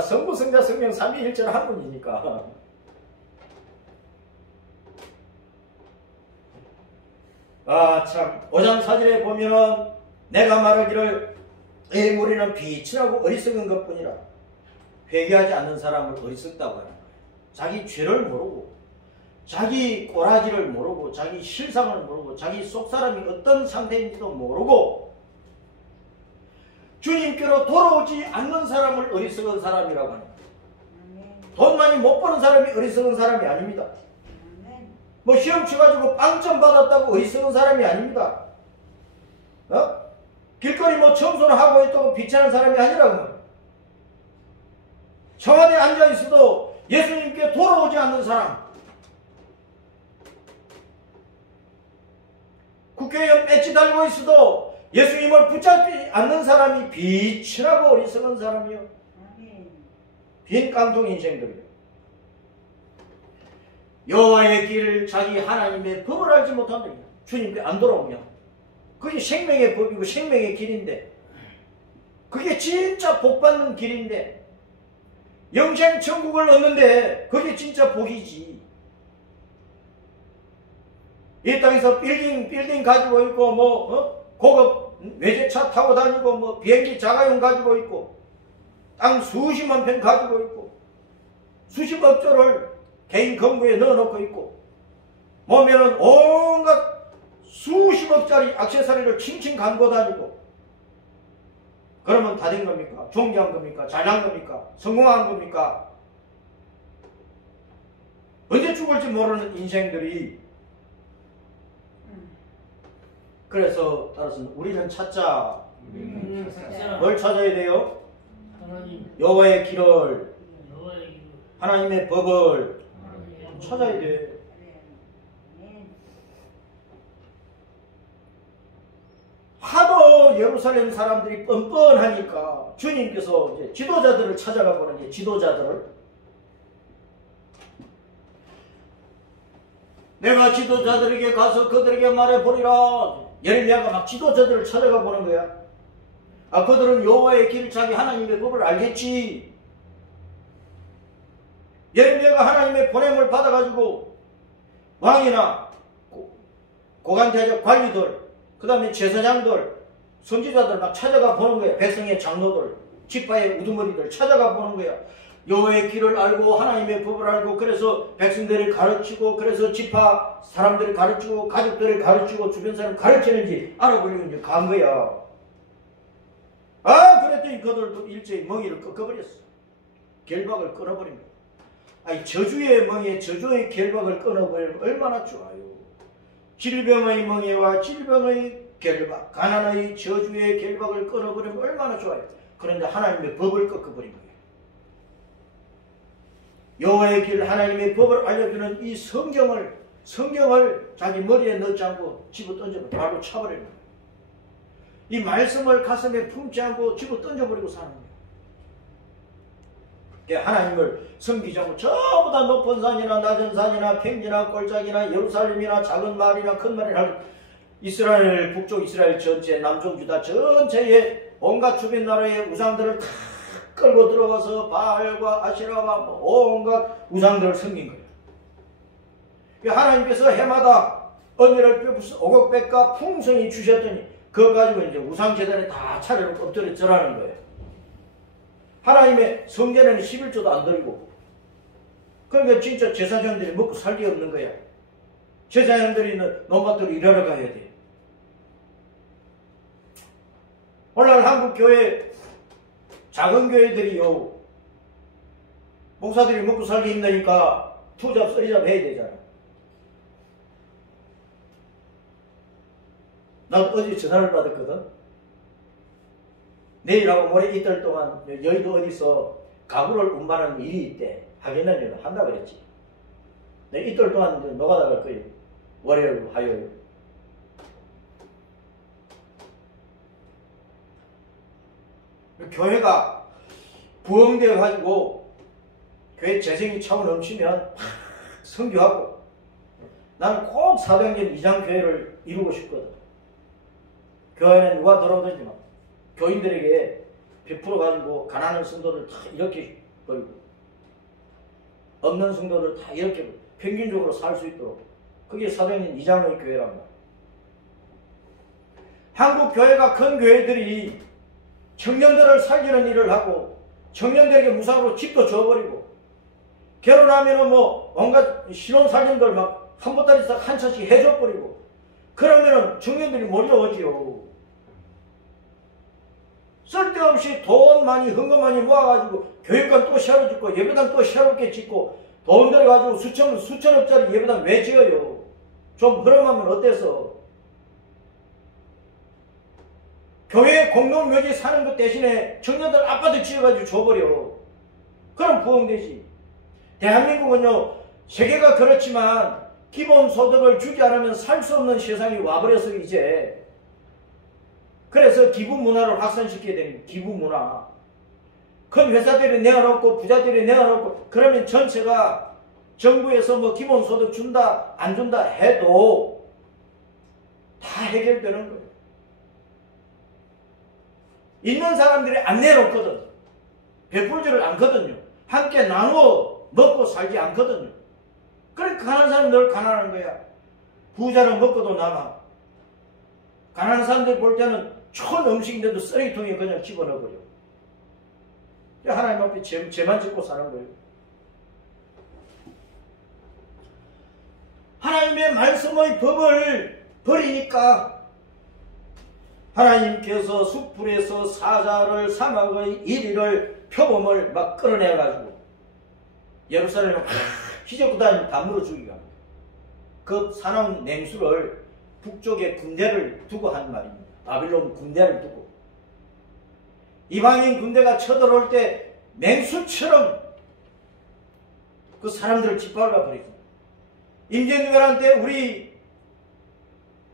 성부, 성자, 성령, 삼위일체는 한 분이니까. 참 오장사절에 보면은 내가 말하기를 이 무리는 비천하고 어리석은 것뿐이라 회개하지 않는 사람을 어리석다고 하는 거예요. 자기 죄를 모르고 자기 꼬라지를 모르고 자기 실상을 모르고 자기 속사람이 어떤 상태인지도 모르고 주님께로 돌아오지 않는 사람을 어리석은 사람이라고 하는 거예요. 돈 많이 못 버는 사람이 어리석은 사람이 아닙니다. 뭐 시험 쳐가지고 빵점 받았다고 어리석은 사람이 아닙니다. 길거리 뭐 청소를 하고 있다고 비치하는 사람이 아니라고 말이에요. 청와대에 앉아있어도 예수님께 돌아오지 않는 사람, 국회의원 배지 달고 있어도 예수님을 붙잡지 않는 사람이 비천하고 어리석은 사람이요. 빈 깡통 인생들이요. 여호와의 길을 자기 하나님의 법을 알지 못한다. 주님께 안 돌아오면 그게 생명의 법이고 생명의 길인데, 그게 진짜 복받는 길인데, 영생 천국을 얻는데 그게 진짜 복이지. 이 땅에서 빌딩 가지고 있고 고급 외제차 타고 다니고 비행기 자가용 가지고 있고 땅 수십만 평 가지고 있고 수십억 조를 개인 건물에 넣어놓고 있고 보면은 온갖 수십억짜리 액세서리를 칭칭 감고 다니고, 그러면 다 된 겁니까? 존귀한 겁니까? 잘난 겁니까? 성공한 겁니까? 언제 죽을지 모르는 인생들이. 그래서 따라서 우리는 찾자. 뭘 찾아야 돼요? 여호와의 길을, 하나님의 법을 찾아야 돼. 하도 예루살렘 사람들이 뻔뻔하니까 주님께서 이제 지도자들을 찾아가 보는 게, 지도자들을. 내가 지도자들에게 가서 그들에게 말해보리라. 예레미야가 막 지도자들을 찾아가 보는 거야. 그들은 여호와의 길을, 자기 하나님의 법을 알겠지. 예레미야가 하나님의 보냄을 받아가지고 왕이나 고관대적 관리들, 그 다음에 제사장들, 선지자들 막 찾아가 보는 거야. 백성의 장로들, 지파의 우두머리들 찾아가 보는 거야. 여호와의 길을 알고 하나님의 법을 알고, 그래서 백성들을 가르치고, 그래서 지파 사람들을 가르치고, 가족들을 가르치고, 주변 사람 가르치는지 알아보려고 이제 간 거야. 그랬더니 그들도 일제히 멍이를 꺾어버렸어. 결박을 끊어버린 거야. 저주의 멍에 저주의 결박을 끊어버리면 얼마나 좋아요. 질병의 멍에와 질병의 결박, 가난의 저주의 결박을 끊어버리면 얼마나 좋아요. 그런데 하나님의 법을 꺾어버린 거예요. 여호와의 길, 하나님의 법을 알려주는 이 성경을 자기 머리에 넣지 않고 집어 던져버리고 바로 차버리는 거예요. 이 말씀을 가슴에 품지 않고 집어 던져버리고 사는 거예요. 하나님을 섬기지 않고 저보다 높은 산이나 낮은 산이나 평지나 골짜기나 예루살렘이나 작은 마을이나 큰 마을이나 이스라엘, 북쪽 이스라엘 전체, 남쪽 유다 전체의 온갖 주변 나라의 우상들을 다 끌고 들어가서 바알과 아시라와 온갖 우상들을 섬긴 거예요. 하나님께서 해마다 언니를 베푸서 오곡백과 풍성히 주셨더니 그거 가지고 이제 우상재단에 다 차려놓고 엎드려 절하는 거예요. 하나님의 성전에는 11조도 안 들고. 그러니까 진짜 제사장들이 먹고 살기 없는 거야. 제사장들이 논밭으로 일하러 가야 돼. 오늘날 한국 교회, 작은 교회들이요, 목사들이 먹고 살기 힘드니까 투잡, 쓰리잡 해야 되잖아. 나도 어제 전화를 받았거든. 내일하고 모레 이틀 동안 여의도 어디서 가구를 운반하는 일이 있대. 하겠느냐 한다 그랬지. 내 이틀 동안 이제 노가다 갈 거예요. 월요일, 화요일. 교회가 부흥되어 가지고 교회 재생이 차고 넘치면 선교하고 나는 꼭 사도행전 2장 교회를 이루고 싶거든. 교회는 누가 들어오든지 막 교인들에게 베풀어 가지고 가난한 성도들 다 이렇게 버리고 없는 성도들 다 이렇게 평균적으로 살 수 있도록 그게 사도행전 2장의 교회란 말이야. 한국 교회가 큰 교회들이 청년들을 살리는 일을 하고 청년들에게 무상으로 집도 줘버리고 결혼하면은 뭐 온갖 신혼살림들 막 한 보따리 싹 한 차씩 해줘버리고 그러면은 청년들이 몰려오지요. 쓸데없이 돈 많이 헌금 많이 모아가지고 교육관 또 새로 짓고 예배당 또 새롭게 짓고 돈 들여가지고 수천억짜리 예배당 왜 지어요? 좀 흐름하면 어때서? 교회 공동묘지 사는 것 대신에 청년들 아파트 지어가지고 줘버려. 그럼 부흥되지. 대한민국은요 세계가 그렇지만 기본소득을 주지 않으면 살 수 없는 세상이 와버려서 이제 그래서 기부문화를 확산시켜야 되는 기부문화. 큰 회사들이 내어놓고 부자들이 내어놓고 그러면 전체가 정부에서 뭐 기본소득 준다 안 준다 해도 다 해결되는 거예요. 있는 사람들이 안 내놓거든. 베풀지를 않거든요. 함께 나누어 먹고 살지 않거든요. 그러니까 가난한 사람은 늘 가난한 거야. 부자는 먹고도 남아. 가난한 사람들 볼 때는 촌 음식인데도 쓰레기통에 그냥 집어넣어버려. 하나님 앞에 죄만 짓고 사는 거예요. 하나님의 말씀의 법을 버리니까 하나님께서 숯불에서 사자를 사막의 이리를 표범을 막 끌어내가지고 예루살렘을 휘젓고 다니면 다 물어 죽이게 합니다. 그 사나운 냉수를 북쪽에 군대를 두고 한 말입니다. 바빌론 군대를 두고 이방인 군대가 쳐들어올 때 맹수처럼 그 사람들을 짓밟아 버립니다. 임진왜란 때 우리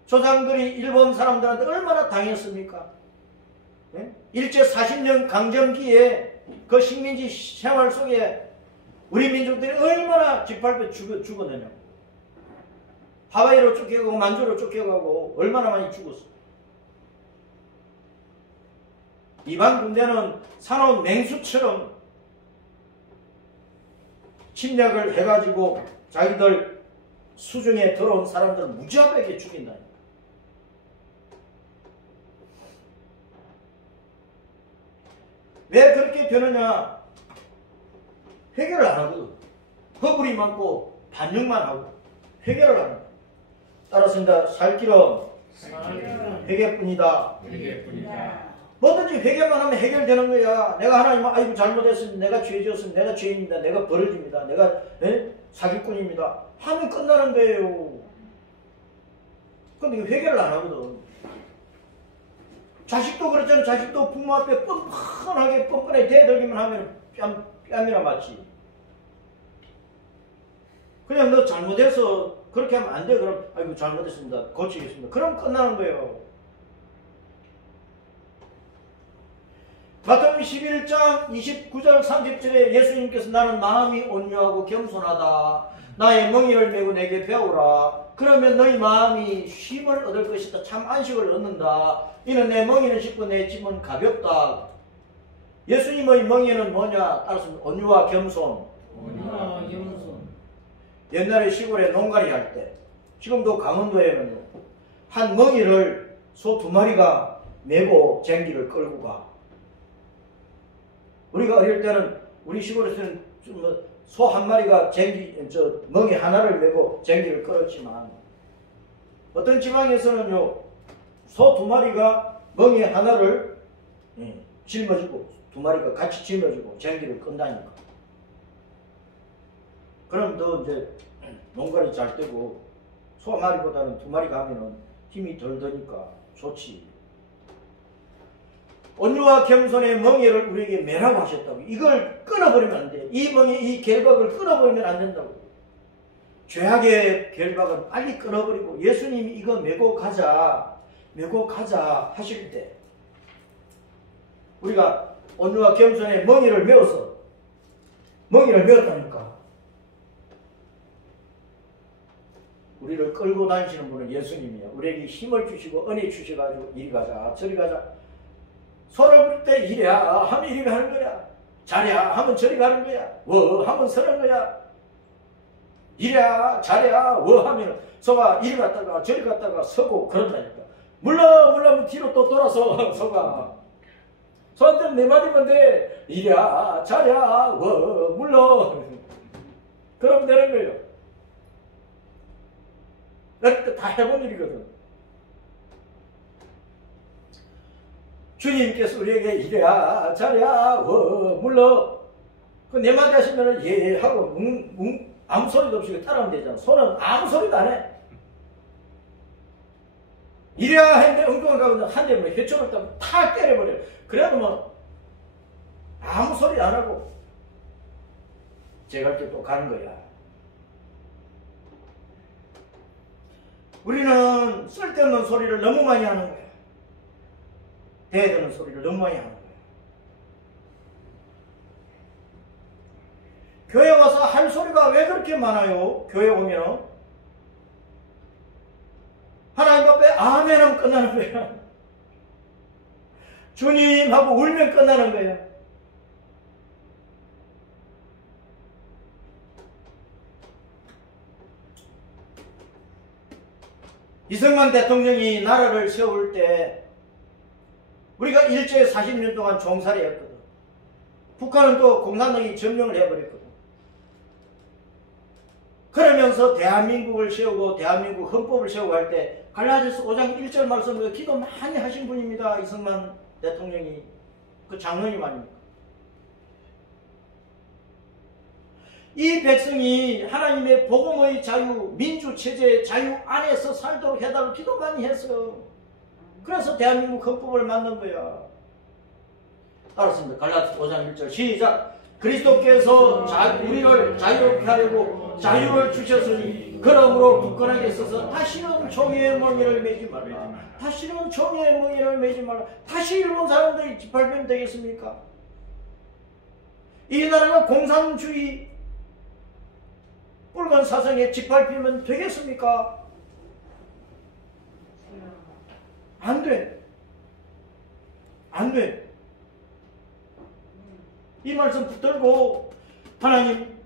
조상들이 일본 사람들한테 얼마나 당했습니까? 네? 일제 40년 강점기에 그 식민지 생활 속에 우리 민족들이 얼마나 짓밟혀 죽었느냐고. 하와이로 쫓겨가고 만주로 쫓겨가고 얼마나 많이 죽었어. 이방 군대는 사나운 맹수처럼 침략을 해가지고 자기들 수중에 들어온 사람들을 무자비하게 죽인다. 왜 그렇게 되느냐? 해결을 안 하거든. 허물이 많고 반역만 하고 해결을 안 하고. 따라서 이제 살 길은 회개뿐이다. 뭐든지 회개만 하면 해결되는 거야. 내가 하나님 아이고 잘못했습니다. 내가 죄지었습니다. 내가 죄인입니다. 내가 버려집니다. 내가 사기꾼입니다. 하면 끝나는 거예요. 근데 회개를 안 하거든. 자식도 그렇잖아. 자식도 부모 앞에 뻔뻔하게 뻔뻔하게 대들기만 하면 뺨이나 맞지. 그냥 너 잘못해서 그렇게 하면 안 돼. 그럼 아이고 잘못했습니다. 고치겠습니다. 그럼 끝나는 거예요. 마태복음 11장 29절 30절에 예수님께서 나는 마음이 온유하고 겸손하다. 나의 멍에를 메고 내게 배우라. 그러면 너희 마음이 쉼을 얻을 것이다. 참 안식을 얻는다. 이는 내 멍에는 쉽고 내 짐은 가볍다. 예수님의 멍에는 뭐냐? 따라서 온유와 겸손. 온유와 겸손. 옛날에 시골에 농가리 할 때, 지금도 강원도에는요, 한 멍이를 소 2마리가 메고 쟁기를 끌고 가. 우리가 어릴 때는 우리 시골에서는 소 1마리가 멍이 하나를 메고 쟁기를 끌었지만 어떤 지방에서는요 소 2마리가 멍이 하나를 짊어지고 2마리가 같이 짊어지고 쟁기를 끈다니까. 그럼 너 이제 농가리 잘 되고 소 1마리보다는 2마리가 하면은 힘이 덜 드니까 좋지. 온유와 겸손의 멍에를 우리에게 매라고 하셨다고. 이걸 끊어버리면 안 돼요. 이 멍에, 이 결박을 끊어버리면 안 된다고. 죄악의 결박은 빨리 끊어버리고 예수님이 이거 메고 가자 하실 때 우리가 온유와 겸손의 멍에를 메었다니까. 우리를 끌고 다니시는 분은 예수님이야. 우리에게 힘을 주시고 은혜 주셔가지고 이리 가자 저리 가자. 손을 부를 때 이래야 하면 이리 가는 거야. 자랴 하면 저리 가는 거야. 하면 서는 거야. 이래야 자랴 하면 서가 이리 갔다가 저리 갔다가 서고 그런다니까. 물러 뒤로 또 돌아서 서가. 손한테는 네 마디면 돼. 이래야 자랴 물러. 그러면 되는 거예요. 내가 다 해본 일이거든. 주님께서 우리에게 이래야 자랴 물러. 그 네 마디 하시면은 예 하고 아무 소리도 없이 따라하면 되잖아. 손은 아무 소리도 안 해. 이래야 했는데 엉뚱한 가면 한 대면 회초를 따면 탁 때려버려. 그래도 뭐 아무 소리 안 하고 제 갈 때 또 가는 거야. 우리는 쓸데없는 소리를 너무 많이 하는 거야. 대드는 소리를 너무 많이 하는 거야. 교회 와서 할 소리가 왜 그렇게 많아요? 교회 오면 하나님 앞에 아멘 하면 끝나는 거야. 주님 하고 울면 끝나는 거야. 이승만 대통령이 나라를 세울 때 우리가 일제 40년 동안 종살이 했거든. 북한은 또 공산당이 점령을 해버렸거든. 그러면서 대한민국을 세우고 대한민국 헌법을 세우고 할 때 갈라디아서 5장 1절 말씀으로 기도 많이 하신 분입니다. 이승만 대통령이. 그 장로님 아닙니까? 이 백성이 하나님의 복음의 자유, 민주체제의 자유 안에서 살도록 해달라고 기도 많이 했어요. 그래서 대한민국 헌법을 만든 거야. 알았습니다. 갈라디아서 5장 1절 시작. 그리스도께서 우리를 자유롭게 하려고 자유를 주셨으니 그러므로 굳건하게 있어서 다시는 종의 멍에를 매지 말라. 다시는 종의 멍에를 매지 말라. 다시 일본 사람들이 짓밟히면 되겠습니까? 이 나라가 공산주의 붉은 사상에 짓밟히면 되겠습니까? 안 돼. 안 돼. 이 말씀 붙들고 하나님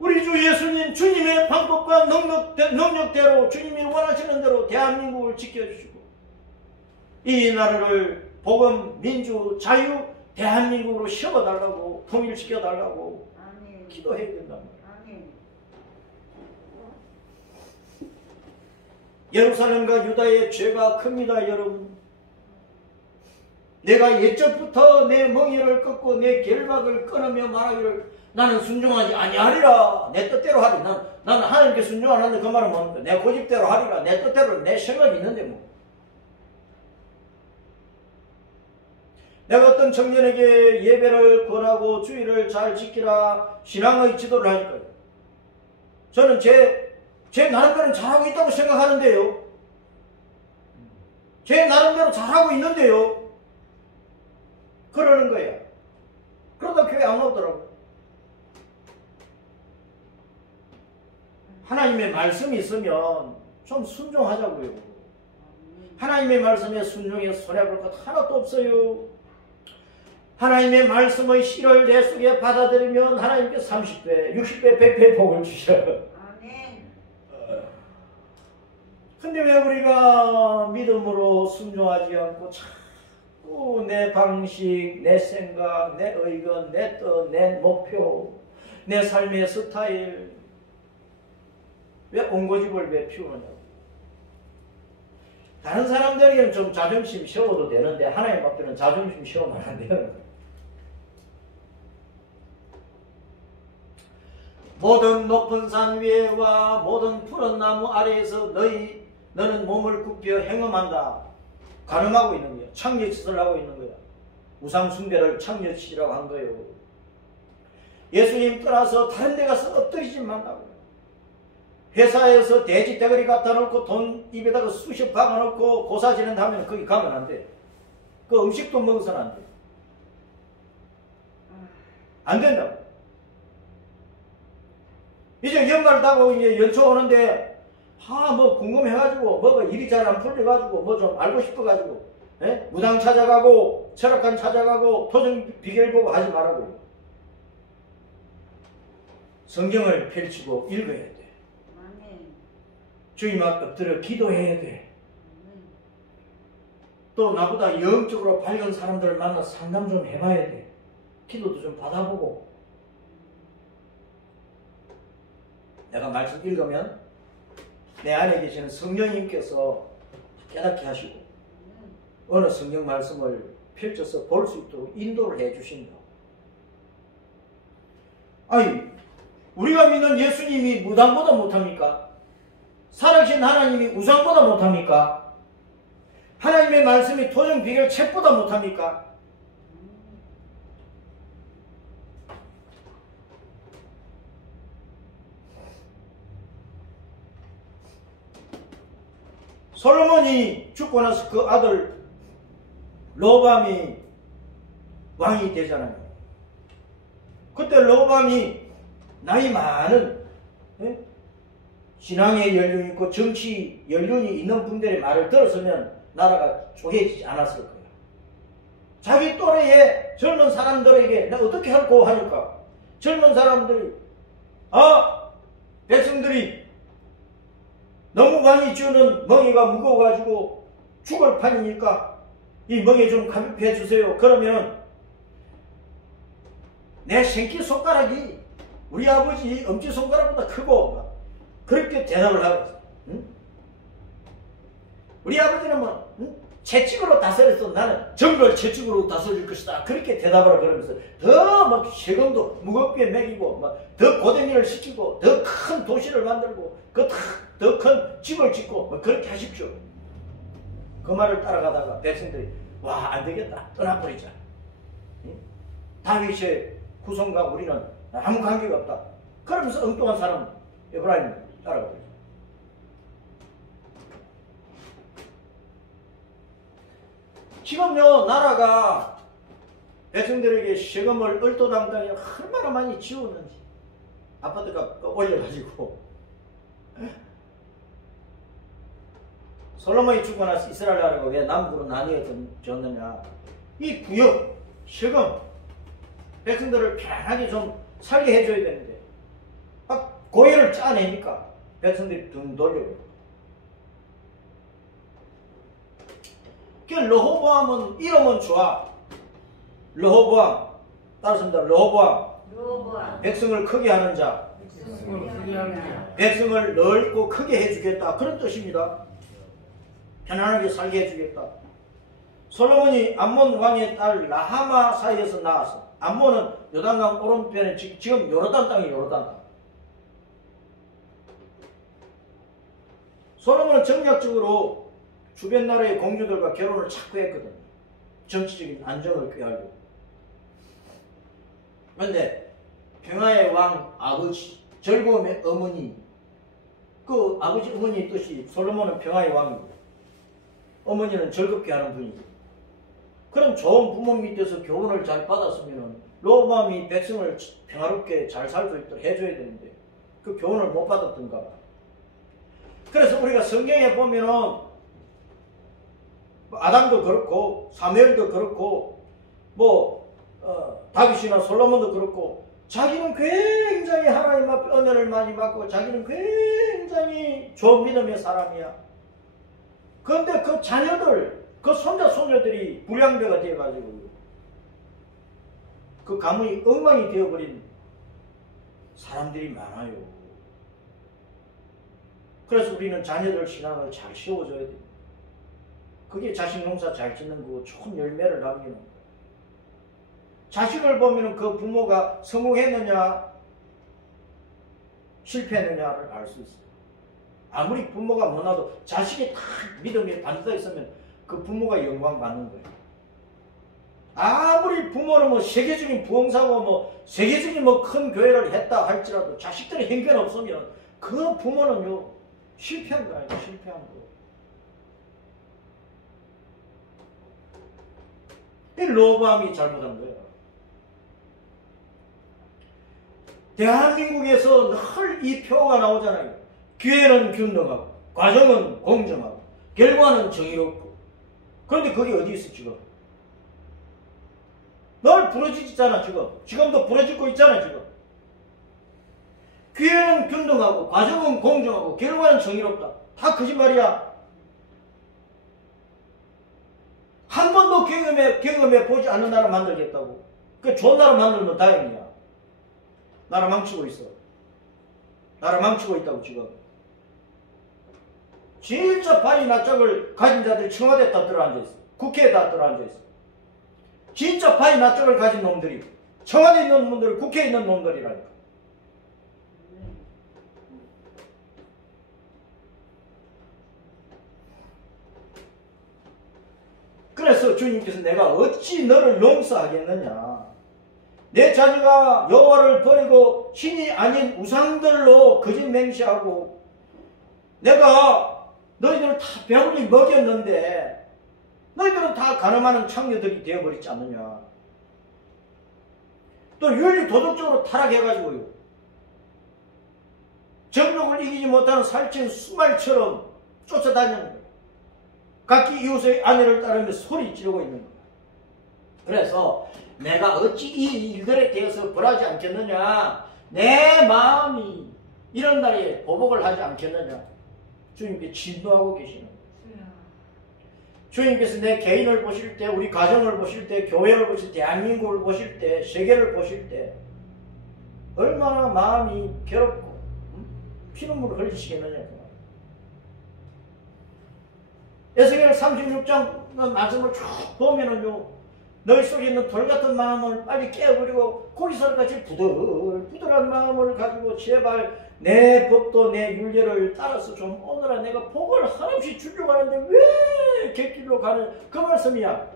우리 주 예수님 주님의 방법과 능력대로 주님이 원하시는 대로 대한민국을 지켜주시고 이 나라를 복음, 민주, 자유 대한민국으로 세워달라고 통일시켜달라고 기도해야 된답니다. 예루살렘과 유다의 죄가 큽니다. 여러분. 내가 예적부터 내 멍에를 꺾고 내 결박을 끊으며 말하기를 나는 순종하지 아니하리라. 내 뜻대로 하리. 나는 하나님께 순종 안 하는데 그 말은 뭡니까? 내 고집대로 하리라. 내 뜻대로 내 생각이 있는데 뭐. 내가 어떤 청년에게 예배를 권하고 주의를 잘 지키라 신앙의 지도를 할 거예요. 저는 제 나름대로 잘하고 있다고 생각하는데요. 제 나름대로 잘하고 있는데요. 그러는 거예요. 그러다 교회 안 오더라고요. 하나님의 말씀이 있으면 좀 순종하자고요. 하나님의 말씀에 순종해 손해볼 것 하나도 없어요. 하나님의 말씀의 씨를 내 속에 받아들이면 하나님께 30배, 60배, 100배 복을 주셔요. 근데 왜 우리가 믿음으로 순종하지 않고 자꾸 내 방식, 내 생각, 내 의견, 내 뜻, 내 목표, 내 삶의 스타일 왜 옹고집을 왜 피우느냐고. 다른 사람들에게는 좀 자존심 세워도 되는데 하나님 앞에는 자존심 세우면 안 되는 거예요. 모든 높은 산 위에와 모든 푸른 나무 아래에서 너는 몸을 굽혀 행음한다. 가늠하고 있는 거야. 창조짓을 하고 있는 거야. 우상 숭배를 창녀치라고 한 거예요. 예수님 떠나서 다른 데 가서 엎드리지 말라고요. 회사에서 돼지 대가리 갖다 놓고 돈 입에다가 쑤셔 박아놓고 고사지는 하면 거기 가면 안 돼. 그 음식도 먹어서는 안 돼. 안 된다고. 이제 연말 다가오고 이제 연초 오는데 뭐 궁금해가지고 뭐가 일이 잘 안 풀려가지고 뭐 좀 알고 싶어가지고 무당 찾아가고 철학관 찾아가고 토종 비결 보고 하지 말라고요. 성경을 펼치고 읽어야 돼. 주님 앞에 엎드려 기도해야 돼. 또 나보다 영적으로 밝은 사람들을 만나 상담 좀 해봐야 돼. 기도도 좀 받아보고. 내가 말씀 읽으면 내 안에 계시는 성령님께서 깨닫게 하시고 어느 성경 말씀을 펼쳐서 볼 수 있도록 인도를 해 주신다. 아니, 우리가 믿는 예수님이 무당보다 못합니까? 살아계신 하나님이 우상보다 못합니까? 하나님의 말씀이 토종 비결 책보다 못합니까? 솔로몬이 죽고 나서 그 아들 르호보암이 왕이 되잖아요. 그때 르호보암이 나이 많은 신앙의 연륜이 있고 정치 연륜이 있는 분들의 말을 들었으면 나라가 쪼개지지 않았을 거예요. 자기 또래의 젊은 사람들에게 내가 어떻게 하고 하니까 젊은 사람들이 백성들이 너무 많이 주는 멍에가 무거워가지고 죽을 판이니까 이 멍에 좀 가볍게 해주세요. 그러면 내 새끼손가락이 우리 아버지 엄지손가락보다 크고 그렇게 대답을 하고 응? 우리 아버지는 채찍으로 다스렸어. 나는 정글 채찍으로 다스릴 것이다. 그렇게 대답을 하고 그러면서 더 막 세금도 무겁게 매기고 더 고대미를 시키고 더 큰 도시를 만들고 더 큰 집을 짓고 그렇게 하십시오. 그 말을 따라가다가 백성들이 와, 안 되겠다. 떠나버리자. 다윗의 후손과 우리는 아무 관계가 없다. 그러면서 엉뚱한 사람 에브라임 따라가버리죠. 지금요, 나라가 백성들에게 세금을 얼토당당히 얼마나 많이 지우는지 아파트가 올려가지고 솔로몬이 죽고 나서 이스라엘 나라가 왜 남북으로 나뉘어 졌느냐. 이 구역, 세금, 백성들을 편하게 좀 살게 해줘야 되는데 고의를 짜내니까 백성들이 등 돌려요. 르호보암은 이름은 좋아. 르호보암 따르습니다. 르호보암 백성을 크게 하는 자, 백성을 넓고 크게 해주겠다, 그런 뜻입니다. 편안하게 살게 해주겠다. 솔로몬이 암몬 왕의 딸 라하마 사이에서 나왔어. 암몬은 요단강 오른편에 지금 요르단 땅이 요르단 땅. 솔로몬은 정략적으로 주변 나라의 공주들과 결혼을 자꾸 했거든요. 정치적인 안정을 꾀하려고. 그런데 평화의 왕 아버지, 즐거움의 어머니, 그 아버지 어머니의 뜻이 솔로몬은 평화의 왕이고 어머니는 즐겁게 하는 분이고, 그럼 좋은 부모 밑에서 교훈을 잘 받았으면 르호보암이 백성을 평화롭게 잘 살 수 있도록 해줘야 되는데 그 교훈을 못 받았던가 봐. 그래서 우리가 성경에 보면은 아담도 그렇고 사무엘도 그렇고 다윗이나 솔로몬도 그렇고 자기는 굉장히 하나님 앞에 은혜를 많이 받고 자기는 굉장히 좋은 믿음의 사람이야. 그런데 그 자녀들, 그 손자 손녀들이 불량배가 되어가지고 그 가문이 엉망이 되어버린 사람들이 많아요. 그래서 우리는 자녀들 신앙을 잘 세워줘야 돼요. 그게 자식 농사 잘 짓는 거고 좋은 열매를 남기는 거예요. 자식을 보면 그 부모가 성공했느냐 실패했느냐를 알 수 있어요. 아무리 부모가 못나도 자식이 딱 믿음이 담겨 있으면 그 부모가 영광 받는 거예요. 아무리 부모는 뭐 세계적인 부흥사고 뭐 세계적인 뭐 큰 교회를 했다 할지라도 자식들의 행견 없으면 그 부모는요 실패한 거예요. 실패한 거. 이 로보암이 잘못한 거예요. 대한민국에서 늘 이 표가 나오잖아요. 기회는 균등하고 과정은 공정하고 결과는 정의롭고. 그런데 그게 어디 있어 지금? 널 부러지잖아 지금. 지금도 부러지고 있잖아 지금. 기회는 균등하고 과정은 공정하고 결과는 정의롭다. 다 거짓말이야. 한 번도 경험해 보지 않는 나라 만들겠다고. 그 좋은 나라 만들면 다행이야. 나라 망치고 있어. 나라 망치고 있다고 지금. 진짜 바위 낯짝을 가진 자들이 청와대에 다 들어앉아있어. 국회에 다 들어앉아있어. 진짜 바위 낯짝을 가진 놈들이 청와대에 있는 놈들이 국회에 있는 놈들이라니까. 그래서 주님께서 내가 어찌 너를 용서하겠느냐. 내 자녀가 여호와를 버리고 신이 아닌 우상들로 거짓 맹세하고 내가 너희들을 다 배불리 먹였는데 너희들은 다 가늠하는 창녀들이 되어버리지 않느냐. 또 윤리 도덕적으로 타락해가지고요. 정욕을 이기지 못하는 살찐 수말처럼 쫓아다니는 거예요. 각기 이웃의 아내를 따르며 소리 지르고 있는 거예요. 그래서 내가 어찌 이 일들에 대해서 벌하지 않겠느냐. 내 마음이 이런 날에 보복을 하지 않겠느냐. 주님께 진노하고 계시는 거예요. 주님께서 내 개인을 보실 때, 우리 가정을 보실 때, 교회를 보실 때, 대한민국을 보실 때, 세계를 보실 때 얼마나 마음이 괴롭고 피눈물을 흘리시겠느냐. 에스겔 36장 말씀을 쭉 보면은요, 너희 속에 있는 돌 같은 마음을 빨리 깨버리고 고리살같이 부들부들한 마음을 가지고 제발 내 법도 내 율례를 따라서 좀 오늘은 내가 복을 한없이 주려고 하는데 왜 객길로 가는 그 말씀이야.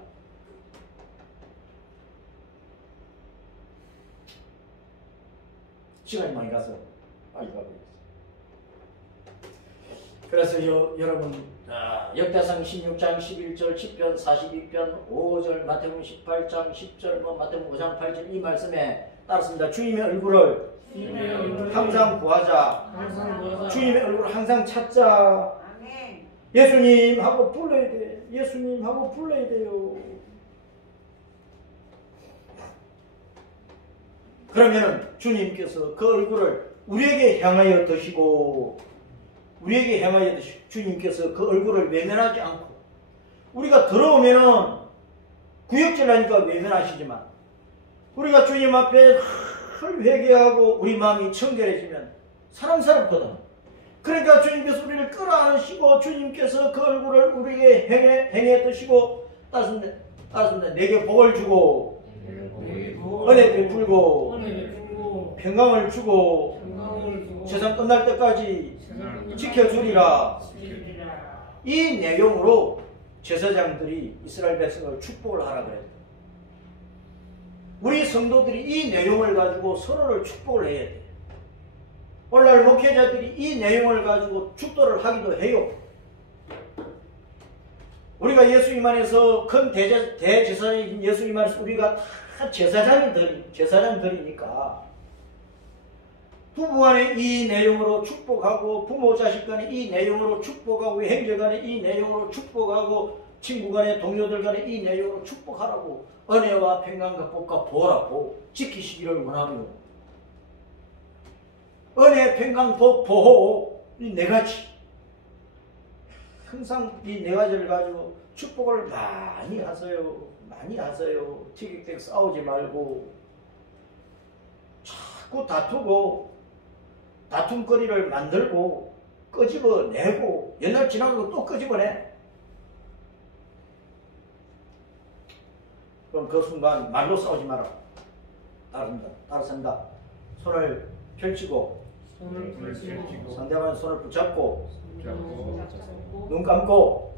시간이 많이 가서 빨리 가버렸어. 그래서 여러분 역대상 16장 11절 10편 42편 5절 마태복음 18장 10절 마태복음 5장 8절 이 말씀에 따랐습니다. 주님의 얼굴을 항상 구하자. 주님의 얼굴을 항상 찾자. 예수님 하고 불러야 돼. 예수님 하고 불러야 돼요. 그러면 주님께서 그 얼굴을 우리에게 향하여 드시고 우리에게 향하여 주님께서 그 얼굴을 외면하지 않고 우리가 들어오면은 구역질하니까 외면하시지만 우리가 주님 앞에 늘 회개하고 우리 마음이 청결해지면 사랑스럽거든. 그러니까 주님께서 우리를 끌어안으시고 주님께서 그 얼굴을 우리에게 행해 드시고 따랐습니다. 내게 복을 주고 은혜 베풀고 평강을 주고 세상 끝날 때까지 지켜주리라. 이 내용으로 제사장들이 이스라엘 백성을 축복을 하라 그랬다. 우리 성도들이 이 내용을 가지고 서로를 축복을 해야 돼. 오늘날 목회자들이 이 내용을 가지고 축도를 하기도 해요. 우리가 예수님 안에서 큰 대제사장인 예수님 안에서 우리가 다 제사장들이니까 부부 간에 이 내용으로 축복하고 부모 자식 간에 이 내용으로 축복하고 형제 간에 이 내용으로 축복하고 친구 간에 동료들 간에 이 내용으로 축복하라고 은혜와 평강과 복과 보호라고 지키시기를 원하며 은혜, 평강, 복, 보호 이 네 가지 항상 이 네 가지를 가지고 축복을 많이 하세요. 많이 하세요. 티격태격 싸우지 말고 자꾸 다투고 다툼거리를 만들고 끄집어내고 옛날 지나가고 또 끄집어내. 그럼 그 순간 말로 싸우지 마라. 따라합니다. 손을 펼치고 상대방의 손을 붙잡고 눈 감고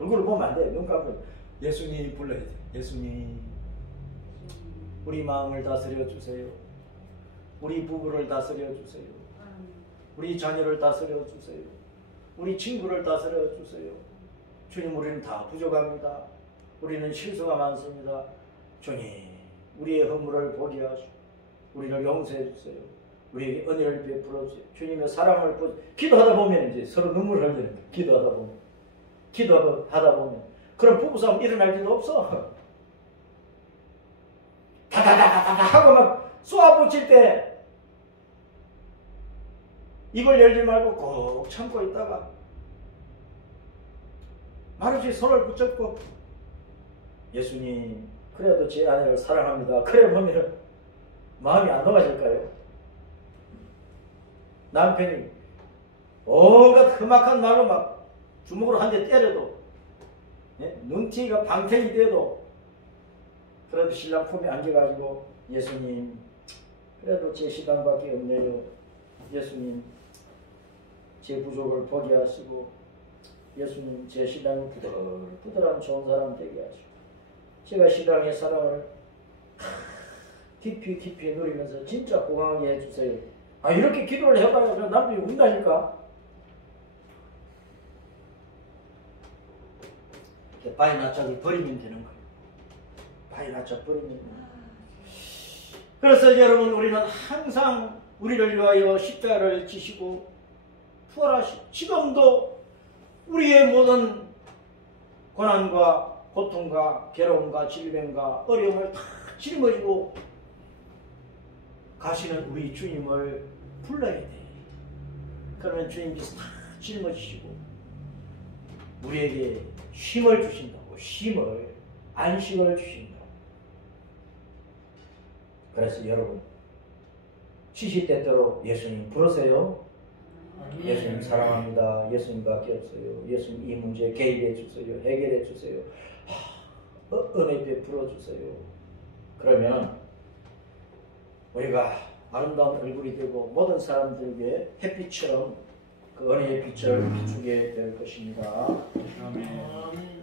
얼굴을 보면 안 돼. 눈 감고 예수님 불러야 돼. 예수님, 우리 마음을 다스려 주세요. 우리 부부를 다스려 주세요. 우리 자녀를 다스려 주세요. 우리 친구를 다스려 주세요. 주님, 우리는 다 부족합니다. 우리는 실수가 많습니다. 주님, 우리의 허물을 보게 하시고 우리를 용서해 주세요. 우리에게 은혜를 베풀어 주세요. 주님의 사랑을 기도하다 보면 이제 서로 눈물을 흘리는 거예요. 기도하다 보면 그런 부부싸움 일어날 일도 없어. 다다다다다 하고 막 쏘아붙일 때 입을 열지 말고 꼭 참고 있다가 마루지 손을 붙잡고 예수님, 그래도 제 아내를 사랑합니다. 그래 보면 마음이 안 녹아질까요? 남편이 온갖 험악한 말로 막 주먹으로 한 대 때려도, 눈치가 방탱이 돼도 그래도 신랑 품에 안겨가지고 예수님, 그래도 제 신랑밖에 없네요. 예수님, 제 부족을 보게 하시고 예수님, 제 신랑이 부들부들한 좋은 사람 되게 하시고 제가 신랑의 사랑을 깊이 누리면서 진짜 공헌하게 해주세요. 이렇게 기도를 해봐야 남편이 운다니까. 바위 낯짝을 버리면 되는 거예요. 바위 낯짝 버리면 되는 거예요. 그래서 여러분, 우리는 항상 우리를 위하여 십자가를 지시고 부활하시고 지금도 우리의 모든 고난과 고통과 괴로움과 질병과 어려움을 다 짊어지고 가시는 우리 주님을 불러야 돼. 그러면 주님께서 다 짊어지시고 우리에게 쉼을 주신다고. 안식을 주신다고. 그래서 여러분, 시시때때로 예수님 부르세요. 예수님 사랑합니다. 예수님밖에 없어요. 예수님 이 문제 개입해 주세요. 해결해 주세요. 은혜 베풀어 주세요. 그러면 우리가 아름다운 얼굴이 되고 모든 사람들에게 햇빛처럼 그 은혜의 빛을 비추게 될 것입니다. 아멘.